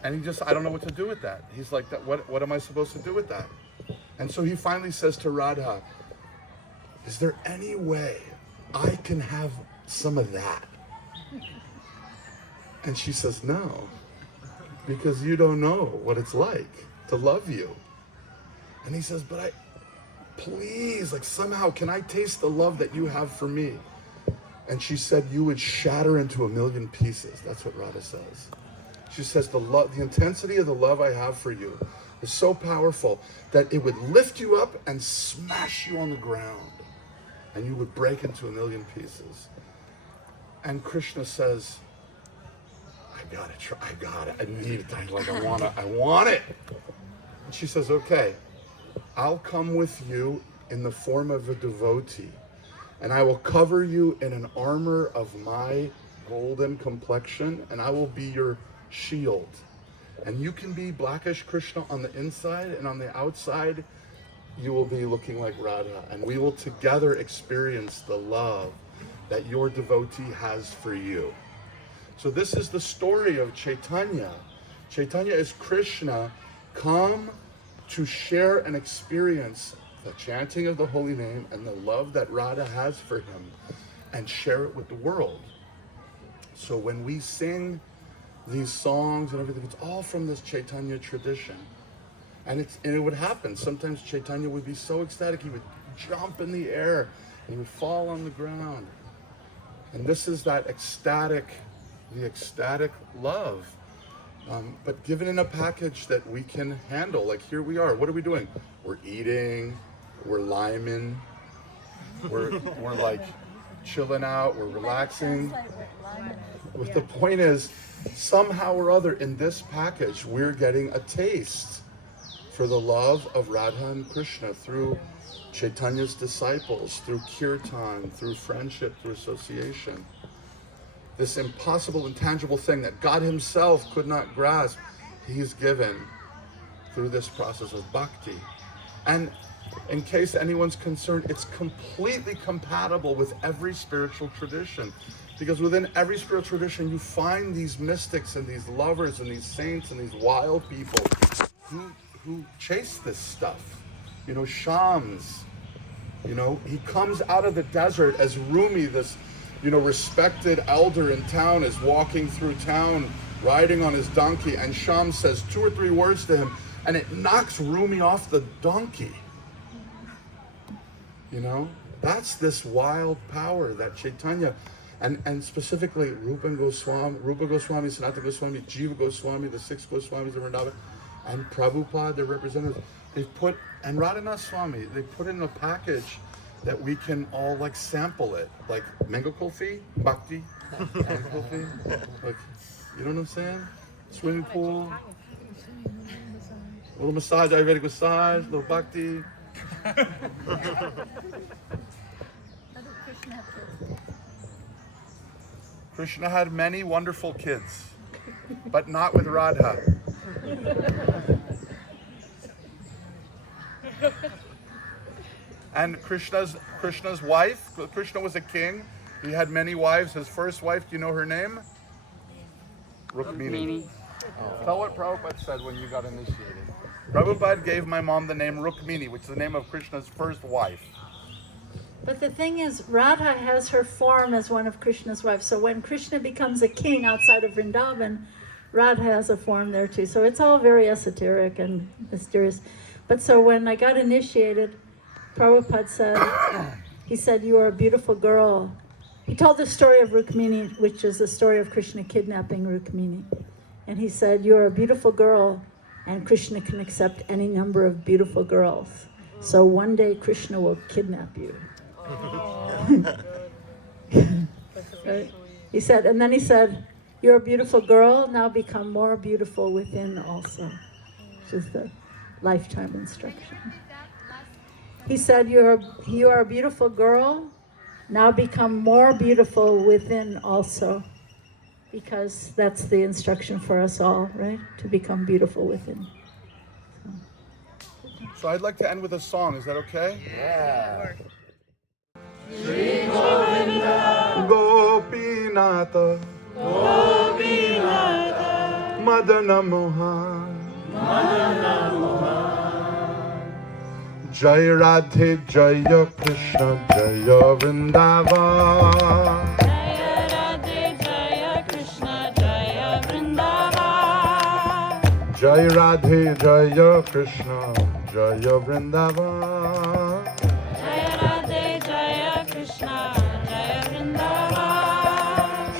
And I don't know what to do with that. He's like, what am I supposed to do with that? And so he finally says to Radha, is there any way I can have some of that? And she says, no, because you don't know what it's like to love you. And he says, but please, like somehow, can I taste the love that you have for me? And she said, you would shatter into a million pieces. That's what Radha says. She says, the intensity of the love I have for you is so powerful that it would lift you up and smash you on the ground, and you would break into a million pieces. And Krishna says, I gotta try, I got it, I need it, I want it. And she says, okay, I'll come with you in the form of a devotee, and I will cover you in an armor of my golden complexion, and I will be your shield. And you can be blackish Krishna on the inside, and on the outside, you will be looking like Radha, and we will together experience the love that your devotee has for you. So this is the story of Chaitanya. Chaitanya is Krishna come to share and experience the chanting of the holy name and the love that Radha has for him, and share it with the world. So when we sing these songs and everything, it's all from this Chaitanya tradition. And it would happen. Sometimes Chaitanya would be so ecstatic, he would jump in the air and he would fall on the ground. And this is that ecstatic love. But given in a package that we can handle. Like here we are, what are we doing? We're eating, we're liming, we're like chilling out, we're relaxing. But the point is, somehow or other in this package, we're getting a taste for the love of Radha and Krishna through Chaitanya's disciples, through kirtan, through friendship, through association. This impossible, intangible thing that God himself could not grasp, he's given through this process of bhakti. And in case anyone's concerned, it's completely compatible with every spiritual tradition. Because within every spiritual tradition, you find these mystics and these lovers and these saints and these wild people who chase this stuff. You know, Shams, you know, he comes out of the desert as Rumi, this, you know, respected elder in town, is walking through town riding on his donkey, and Shams says 2 or 3 words to him, and it knocks Rumi off the donkey. You know, that's this wild power that Chaitanya, and specifically Rupa Goswami, Sanatana Goswami, Jiva Goswami, the 6 Goswamis of Vrindavan, and Prabhupada, their representatives, they've put, and Radhanath Swami, they put in a package that we can all like sample it, like mango kulfi, bhakti, mango kulfi, like, you know what I'm saying? Swimming pool, little massage, Ayurvedic massage, little bhakti. How did Krishna have kids? Krishna had many wonderful kids, but not with Radha. And Krishna's wife, Krishna was a king. He had many wives. His first wife, do you know her name? Rukmini. Tell what Prabhupada said when you got initiated. Prabhupada gave my mom the name Rukmini, which is the name of Krishna's first wife. But the thing is, Radha has her form as one of Krishna's wives. So when Krishna becomes a king outside of Vrindavan, Radha has a form there too. So it's all very esoteric and mysterious. But so when I got initiated, Prabhupada said, he said, you are a beautiful girl. He told the story of Rukmini, which is the story of Krishna kidnapping Rukmini. And he said, you are a beautiful girl, and Krishna can accept any number of beautiful girls. So one day Krishna will kidnap you. Right? He said, and then he said, you're a beautiful girl, now become more beautiful within also, which is the lifetime instruction. He said, you are a beautiful girl, now become more beautiful within also, because that's the instruction for us all, right? To become beautiful within. So I'd like to end with a song. Is that okay? Yeah. Shri Govinda Gopinata Gopinata Madana Mohan Madana Mohan Jai Radhe Jaya Krishna Jaya Vrindavan Jaya Radhe Jaya Krishna Jaya Vrindavan. Jai Radhe Jaya Krishna Jaya Vrindavan Jaya Radhe Jaya Krishna Jaya Vrindavan.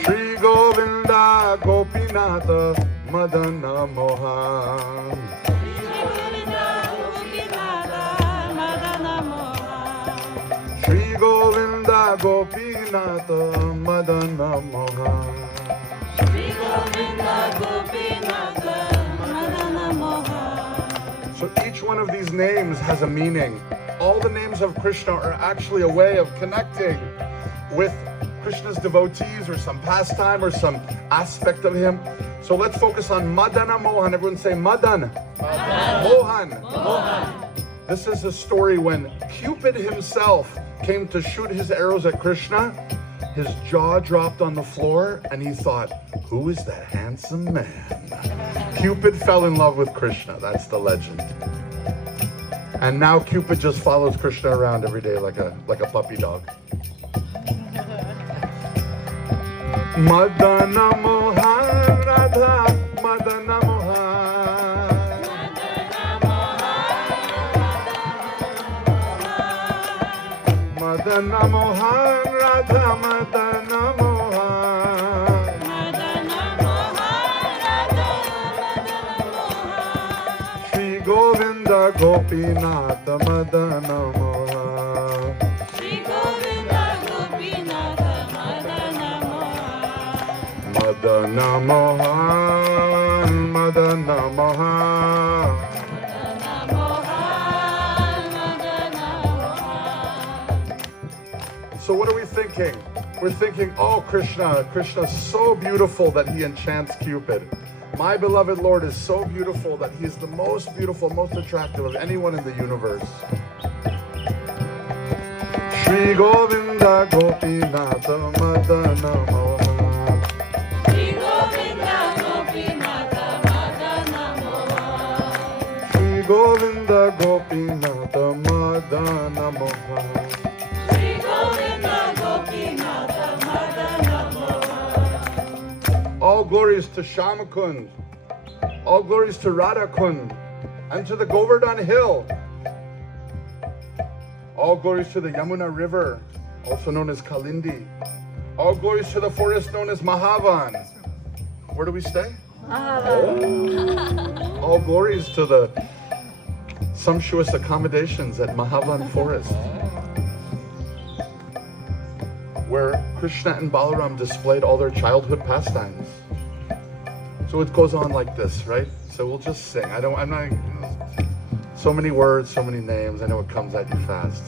Shri Govinda Gopinata Madana Mohan Shri Govinda Gopinata Madana Mohan Shri Govinda Gopinata Madana Mohan. So each one of these names has a meaning. All the names of Krishna are actually a way of connecting with Krishna's devotees or some pastime or some aspect of him. So let's focus on Madana Mohan. Everyone say Madan. Mohan. Mohan. This is a story when Cupid himself came to shoot his arrows at Krishna. His jaw dropped on the floor and he thought, who is that handsome man? Cupid fell in love with Krishna. That's the legend. And now Cupid just follows Krishna around every day like a puppy dog. Madana Mohan Radha Madana Mohan Madana Mohan Radha Madana Mohan Shri Govinda Gopinata Madana Mohan Shri Govinda Gopinata Madana Mohan. Madana Mohan Madana Mohan So what are we thinking? We're thinking, oh, Krishna's so beautiful that he enchants Cupid. My beloved Lord is so beautiful that he's the most beautiful, most attractive of anyone in the universe. Shri Govinda Gopinata Madana Mohan Shri Govinda Gopinata Madana Mohan. Shri Govinda Gopinata Madana Mohan All glories to Shamakund, all glories to Radhakund, and to the Govardhan Hill. All glories to the Yamuna River, also known as Kalindi. All glories to the forest known as Mahavan. Where do we stay? All glories to the sumptuous accommodations at Mahavan Forest, where Krishna and Balaram displayed all their childhood pastimes. So it goes on like this, right? So we'll just sing. I'm not So many words, so many names. I know it comes at you fast.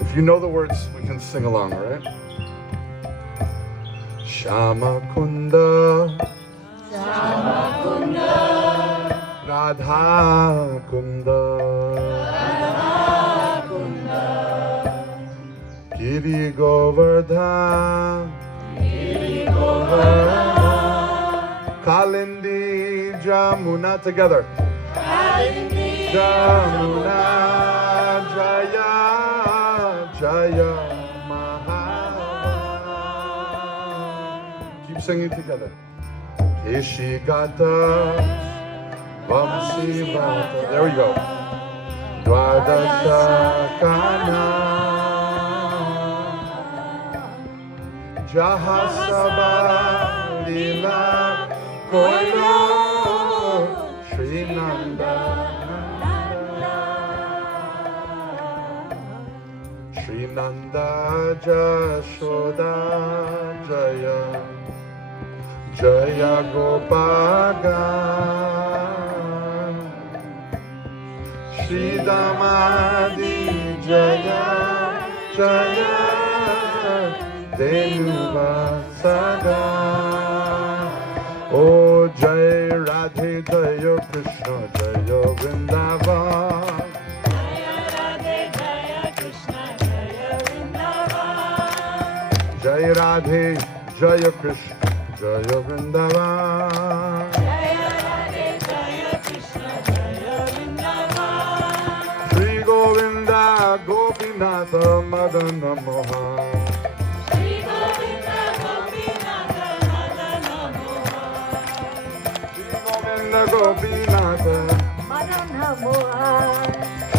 If you know the words, we can sing along, all right? Shama Kunda, Shama Kunda, Radha Kunda, Radha Kunda, Giri Govardhan, Giri Govardhan, Kalindi Jamuna, together. Kalindi Jamuna, Jaya, Jaya, Mahava. Keep singing together. Keshigata, Vamsivata. There we go. Dwadasha Kana, Jahasaba Lila Koilo, Srinanda. Srinanda Jashoda Jaya Jaya Gopaga Shri Damadi Jaya Jaya Denuvasaga. Oh Jai Radhe Jaya Krishna Jaya Vrindavan. Jai Radhe, Jaya Krishna, Jaya Vrindavan. Jaya Radhe Jaya Krishna Jaya Vrindavan. Shri Govinda Gopinatha Madana Mohan. Shri Govinda Gopinatha Madana Mohan. Shri Govinda Gopinatha Madana Mohan.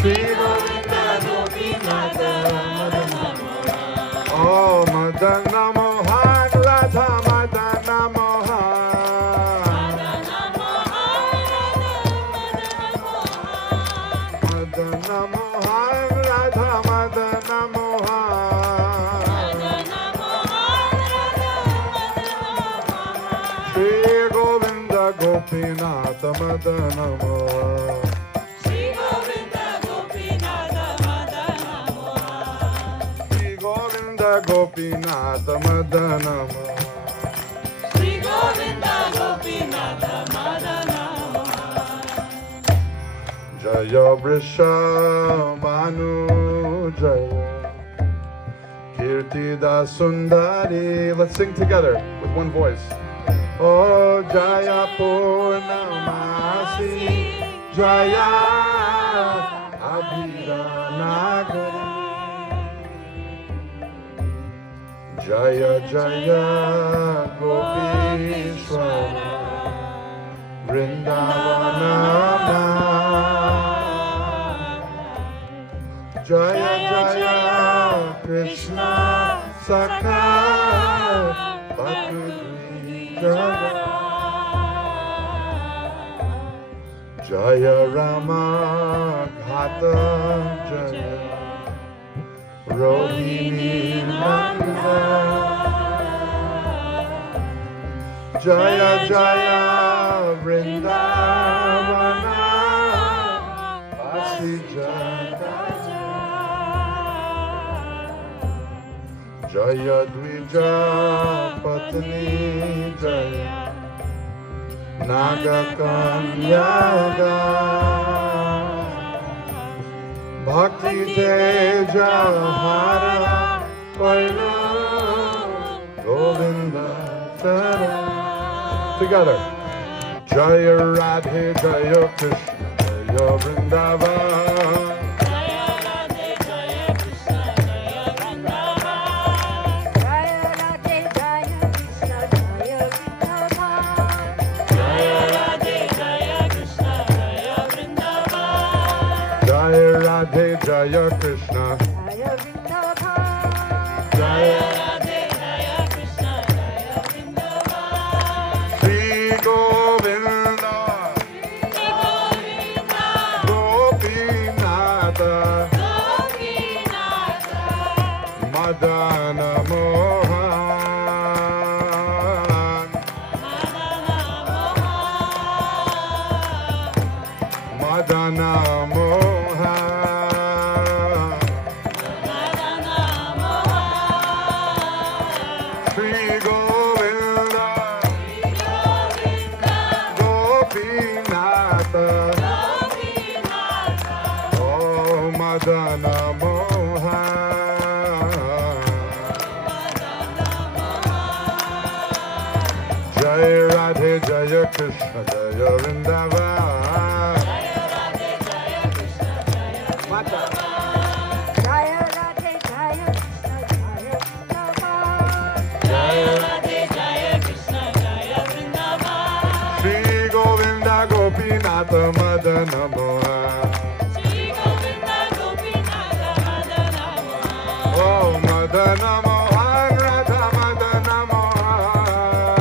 Shri Govinda Gopinatha Madana Mohan. Oh Madana Mohan, Radha Madana Mohan. Madana Mohan, Madana Mohan, Radha Madana Mohan. Madana Mohan, Shri Govinda Gopinatha Madana Mohan. Shri Govinda Gopinatha Madana Mohan. Shri Govinda Gopinatha Madana Mohan. Shri Govinda Gopinatha Madana Mohan. Jaya Vrishabhanu Jaya Kirtida Sundari. Let's sing together with one voice. Oh Jaya Purnamasi Jaya Abhiranagari. Jaya Jaya Gopishwara Vrindavana. Jaya Jaya Krishna Sakha Bakti Jaya. Jaya Rama Ghata Jaya Rohini Nanda. Jaya Jaya Vrindavana Vasi Jaya. Jaya Dvija Patni Jaya Naga Kanyaga Bhakti Teja Hara Pailo Govinda Chara. Together. Jaya Radhe Jaya Krishna Jaya Vrindavan. Jaya Radhe Jaya Krishna Jaya Vrindavan. Jaya Radhe Jaya Krishna Jaya Vrindavan. Jaya Radhe Jaya Krishna Jaya Vrindavan. Jaya Radhe Jaya Krishna Jaya Vrindavan. Jaya Radhe Jaya Krishna Jaya Vrindavan. Shri Govinda Shri Govinda Gopinatha Gopinatha Madana Mohan. Madana Mohan. Madana Madana Moha Shri Govinda Gopinatha Oh Madana Moha Jai Radhe Jaya Krishna Jaya Vrindavan Jaya Radhe Jaya Krishna Jaya Vrindavan. Shri Govinda Gopinatha Madana Moha Shri Govinda Gopinatha Madana Mohan. Oh Madana Mohan Radha Madana Mohan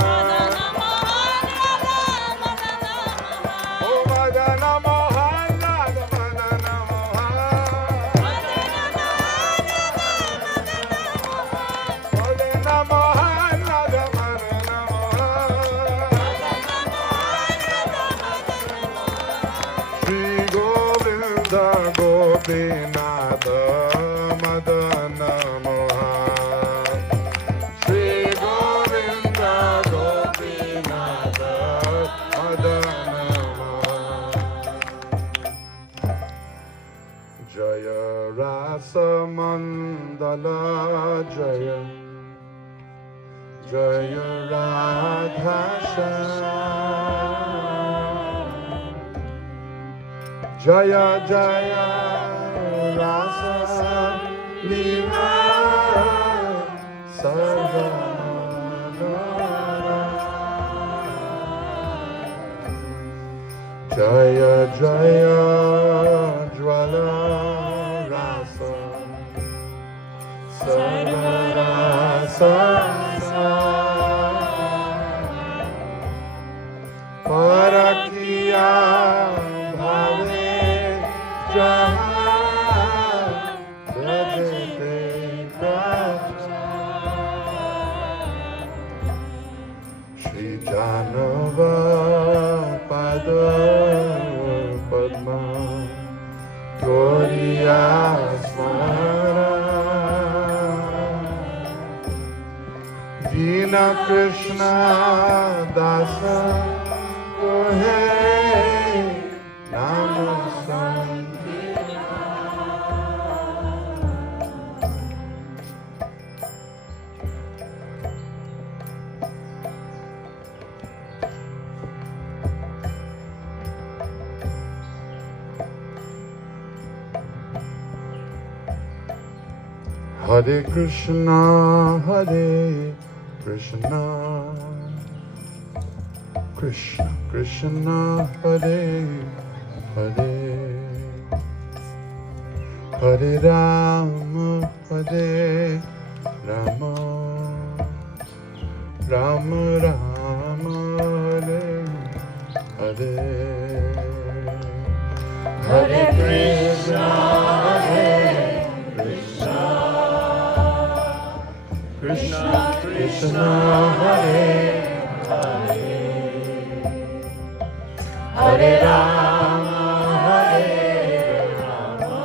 Madana Mohan Radha Madana Mohan. Oh Madana Mohan Radha Madana Mohan Madana Mohan Radha Madana Mohan. Madana Mohan Radha Madana Mohan Shri Govinda Gopinatha Madana Mohan Shri Govinda Gopinatha Madana Mohan Jaya Rasa Mandala Jaya Jaya Radha Shyam Jaya Jaya Rasa Leela Sarva Jaya Jaya Jwala Rasa Sarva Rasa Parakiya Bhave Jahan Brajate Krishna Shri Janava Pada Padma Gauriya Smara Dina Krishna Dasa Kohe Namasan Hare Krishna, Hare Krishna, Krishna Krishna, Hare Hare, Hare Rama, Hare Rama, Rama Rama, Hare Hare, Hare Krishna, Hare Krishna, Krishna Krishna, Hare Hare, Hare Rama, Hare Rama,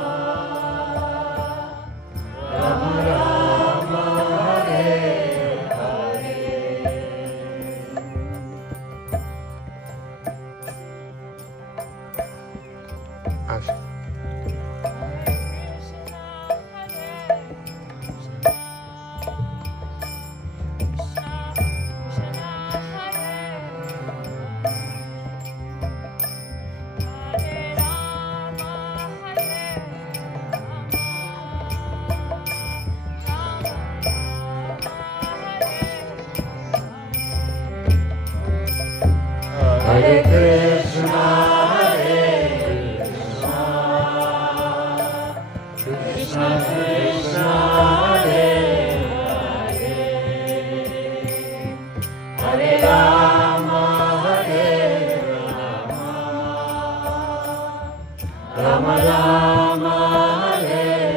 Rama Rama, Hare Hare. Asha. Hare Krishna, Hare Krishna, Krishna Krishna, Hare Hare, Hare Rama, Hare Rama, Rama Rama, Hare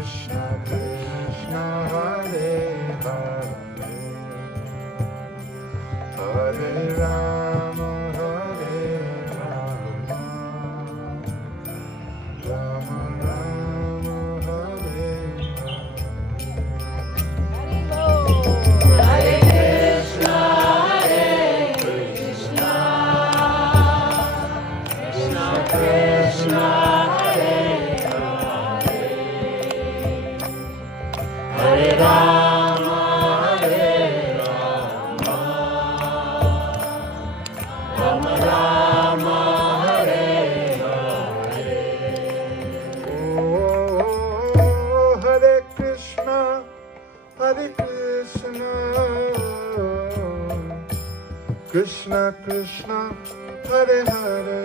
Krishna Krishna Hare Hare Hare Rama Hare Rama Rama Rama Hare Hare Krishna Krishna Krishna Hare Rama Hare Rama Rama Rama Hare Hare Oh Hare Krishna Krishna Krishna Hare Hare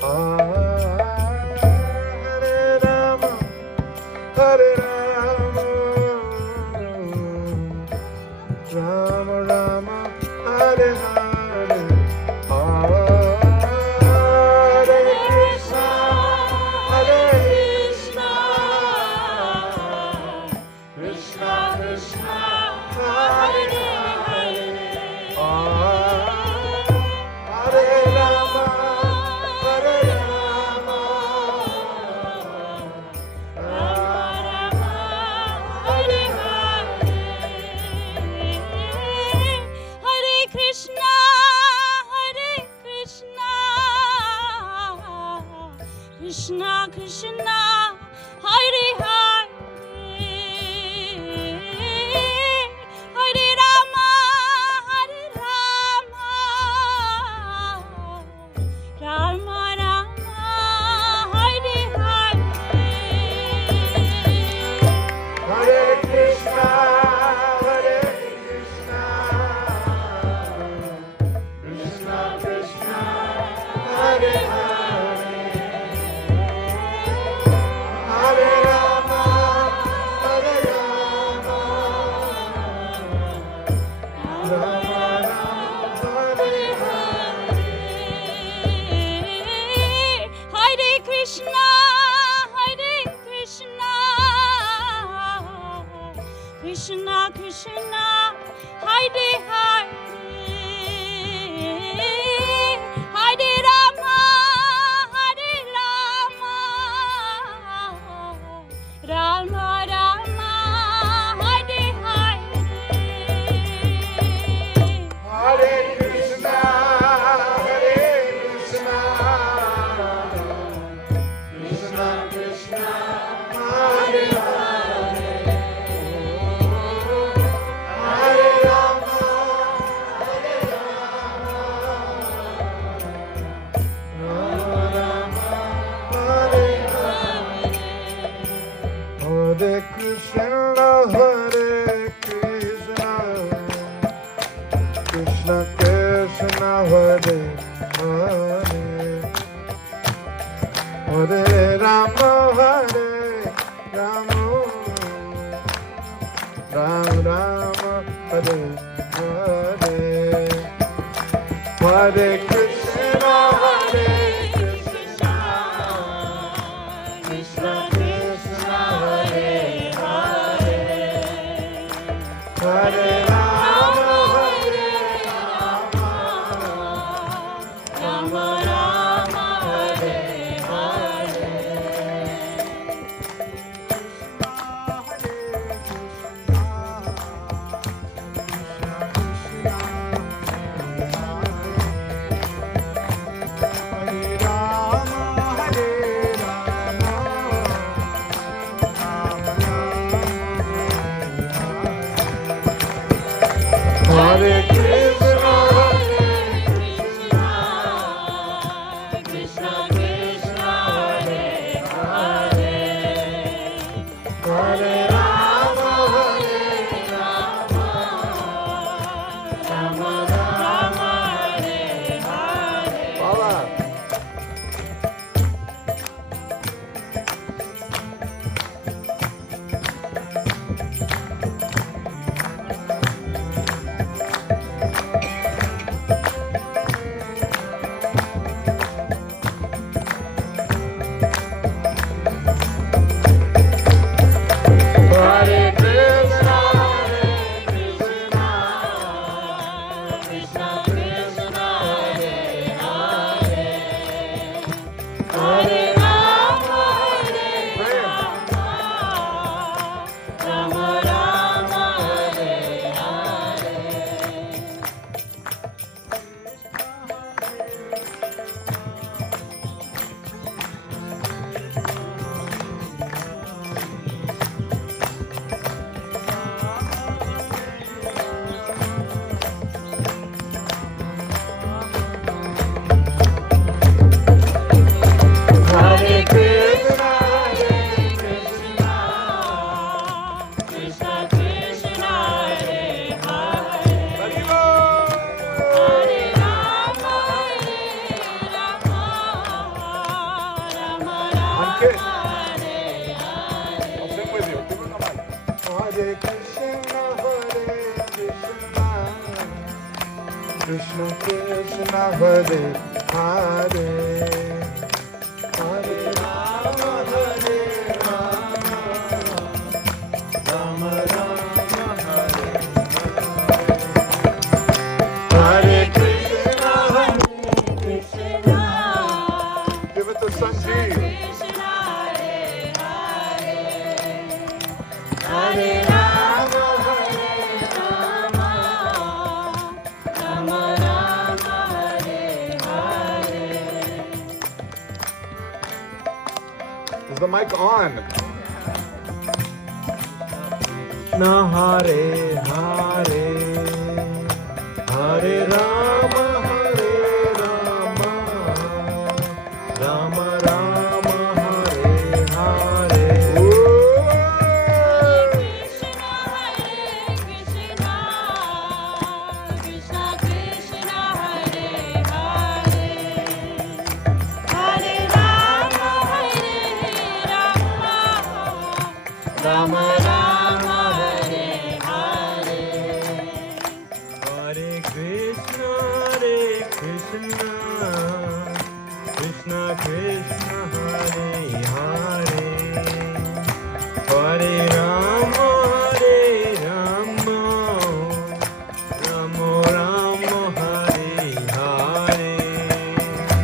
Hare Rama Hare Rama Rama Rama Hare Hare Hare Krishna Krishna Krishna Hare Hare Hare Rama Hare Rama Hare Krishna, Krishna Krishna, Hare Hare, Hare Rama, Rama Rama, Hare Hare. Hare Krishna Krishna Krishna Hare Hare Hare Rama Rama Rama Hare Hare Hare Krishna, Krishna Krishna, Hare Hare, Hare Rama, Rama Rama, Hare Hare. Hare Krishna Krishna Krishna Hare Hare Hare Rama Rama Rama Hare Hare Hare Krishna Krishna Krishna Hare Hare Hare Rama Rama Rama Hare Hare Hare Krishna Krishna Krishna Hare Hare Hare Rama Rama Rama Hare Hare Hare Hare Krishna, Krishna Krishna, Hare Hare, Hare Rama, Hare Rama, Rama Rama, Hare Hare Krishna, Krishna. Give it to Sanjeev. Hare Rama, Hare Rama, Rama Rama, Hare Hare. Is the mic on? Na Hare Hare, Hare Rama, Hare Rama, Rama Rama, Hare Hare. Rama Rama, Hare Hare, Hare Krishna, Krishna Krishna, Hare Hare, Hare Rama, Rama Rama, Hare Hare.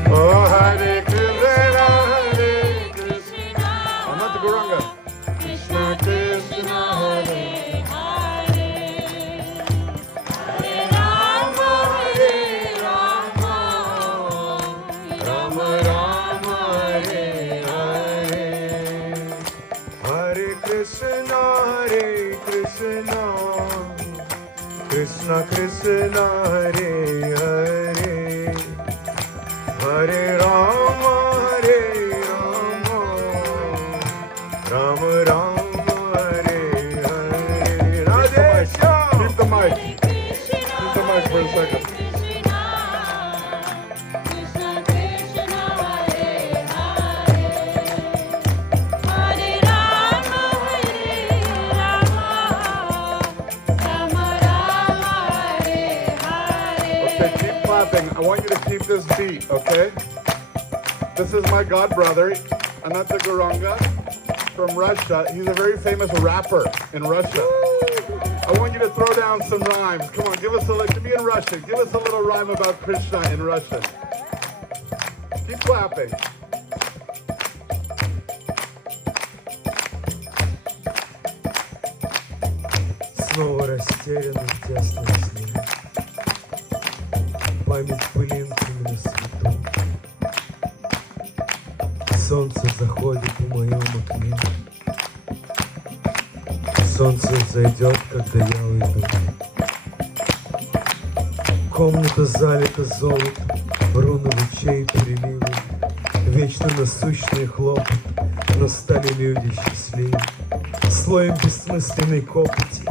Oh, Hare Krishna, I'm not the Guranga. Krishna Krishna, Hare Hare, Hare Rama, Rama Rama, Hare Hare. Hare Krishna, Krishna Krishna, Hare Hare, Hare Rama, Rama Rama, Hare Hare. Radhesha! Keep the mic. Keep the mic for a second. Okay, keep clapping. I want you to keep this beat, okay? This is my god brother, Ananta Guranga, from Russia. He's a very famous rapper in Russia. I want you to throw down some rhymes. Come on, give us a little, be in Russian. Give us a little rhyme about Krishna in Russian. Keep clapping. Снова растерян в тесном сне, память пылинками на свету. Солнце заходит в моем окне, солнце зайдет, когда я уйду. Комната залита золотом, руны лучей приливы, вечно насущный хлопот, но стали люди счастливы. Слоем бессмысленной копоти,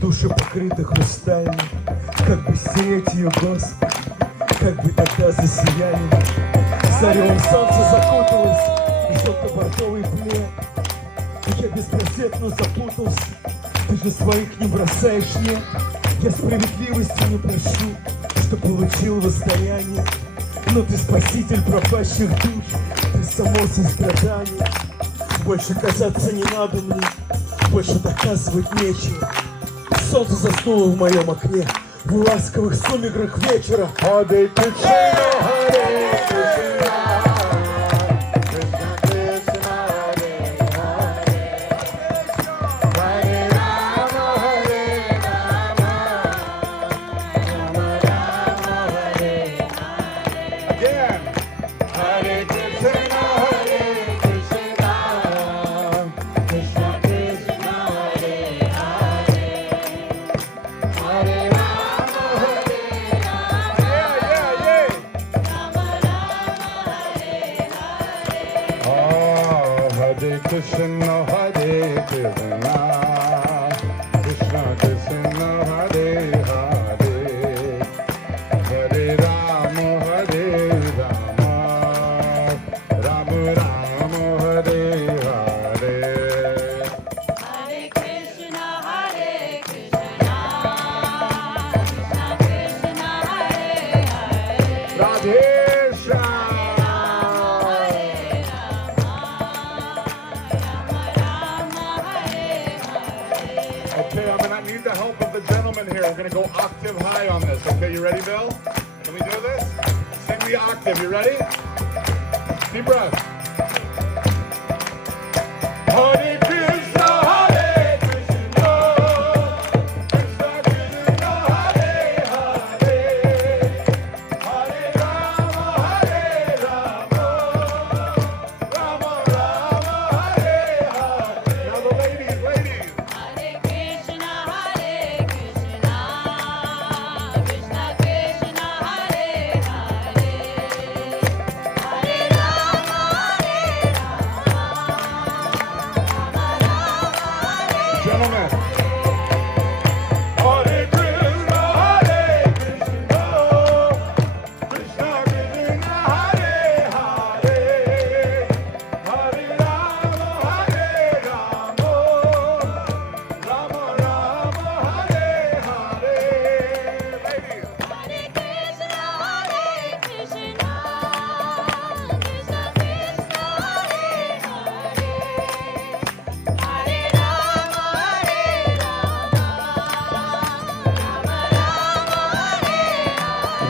души покрыты хрусталем. Как бы стереть ее, Господи, как бы тогда засияли. Заревом солнце закуталось в желто-бордовый плед. Я беспросветно запутался, ты же своих не бросаешь, нет. Я справедливости не прошу, что получил воздаяние. Но ты спаситель пропащих душ, ты само сострадание. Больше казаться не надо мне, больше доказывать нечего. Солнце заснуло в моем окне, в ласковых сумерках вечера. Hare Krishna, Hare Krishna, Krishna Krishna, Hare Hare, Hare Rama, Hare Rama, Rama Rama, Hare Hare. Again. Hare Krishna, Hare Krishna, Krishna Krishna, Hare Hare, Hare Rama, Hare Rama, Rama Rama, Hare Hare. Oh, Hare Krishna, Hare Krishna, Krishna Krishna, Hare Hare, Hare Rama, Hare Rama, Rama Rama, Hare Hare. Hare Krishna, Hare need the help of the gentleman here. We're gonna go octave high on this. Okay, you ready, Bill? Can we do this? Sing the octave. You ready? Deep breath. Hare Krishna, Hare Krishna, Krishna Krishna, Hare Hare, Hare Rama, Hare Rama, Rama Rama, Hare Hare. Now the ladies. Hare Krishna, Krishna Krishna, Hare Hare, Hare Rama, Gentlemen. Hare Krishna, Krishna Krishna, Hare Hare, Hare Rama, Hare Rama, Rama Rama, Hare Hare. Ladies. Hare Krishna, Krishna Krishna, Hare Hare, Hare Rama,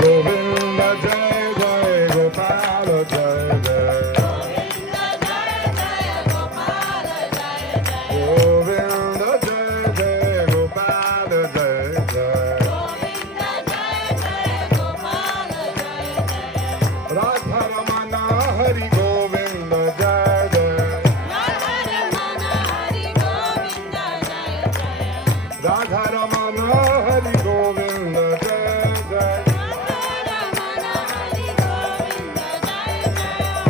Govinda Jai Jai Gopala Jai Jai. Govinda Jai Jai Gopala Jai Jai. Radha Ramana Hari Govinda Jai Jai. Radha Ramana Hari Govinda Jai Jai.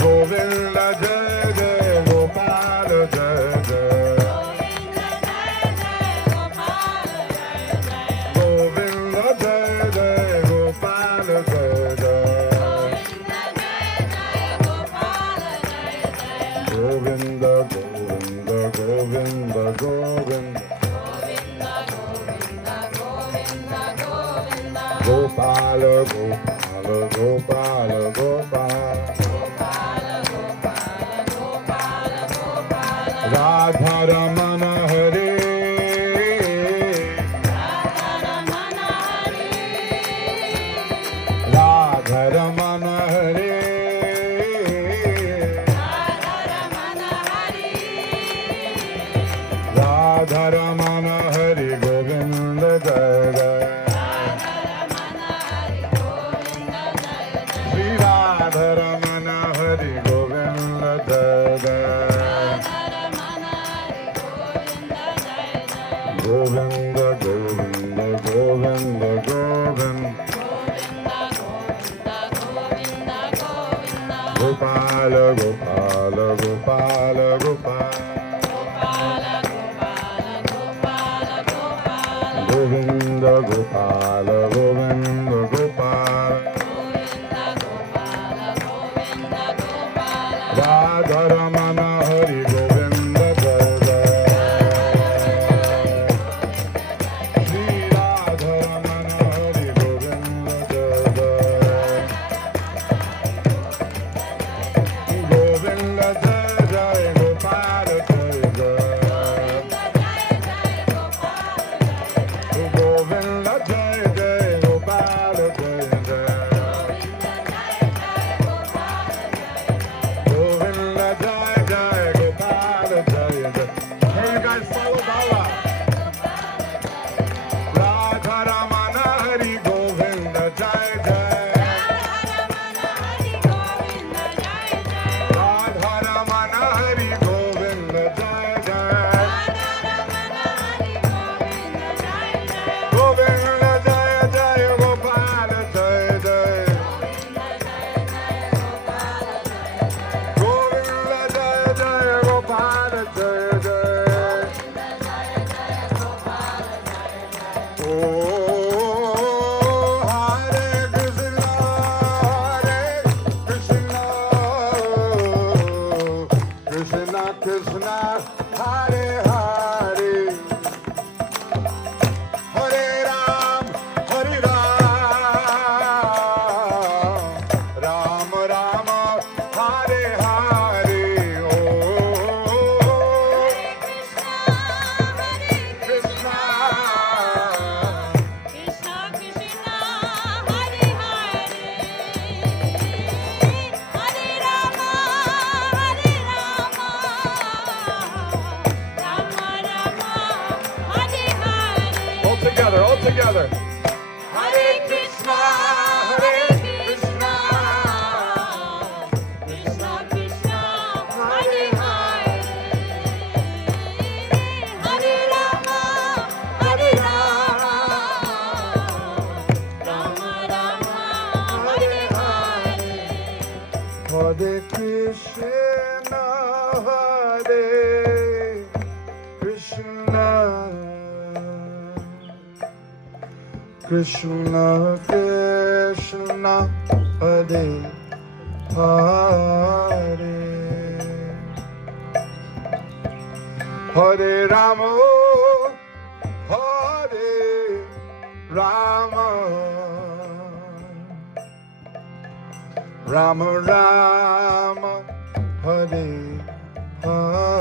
Govinda Jai Jai Gopala Jai Jai. Govinda Jai Jai Gopala Jai Jai. Govinda Govinda Govinda Govinda. Gopala Gopala Gopala Gopala. Radha Ramana Hare. Radha Ramana Hare. Radha Ramana Hare Govinda Jai Jai. Shri Radha Ramana Hare Govinda Jai Jai. Govinda Govinda Govinda Govinda. Gopala Gopala Gopala Gopala. Govinda Gopala Govinda Gopala. Radha Ramana Hari Govinda Jai Jai. Shri Radha Ramana Hari Govinda Jai Jai. Govinda Jai Jai Gopala Jai Jai. Govinda Jai Jai Gopala Jai Jai. Govinda Jai Jai Gopala Jai Jai. Hey, you guys follow Bala. Radha Ramana Hari Govinda Jai Jai. Radha Ramana Hari Govinda Jai Jai. Govinda Jai Jai Gopala Jai Jai. Govinda Jai Jai Gopala Jai Jai. Oh, Hare Krishna, Krishna Krishna, Hare Hare, Hare Ram, Hare Ram, Ram Rama, Hare Hare. Oh, Krishna together. Hare Krishna, Krishna Krishna, Hare Hare, Hare Rama, Rama Rama, Hare Hare. Hare Krishna, Hare Krishna, Krishna Krishna, Hare Hare, Hare Rama, Hare Rama, Rama Rama, Hare Hare.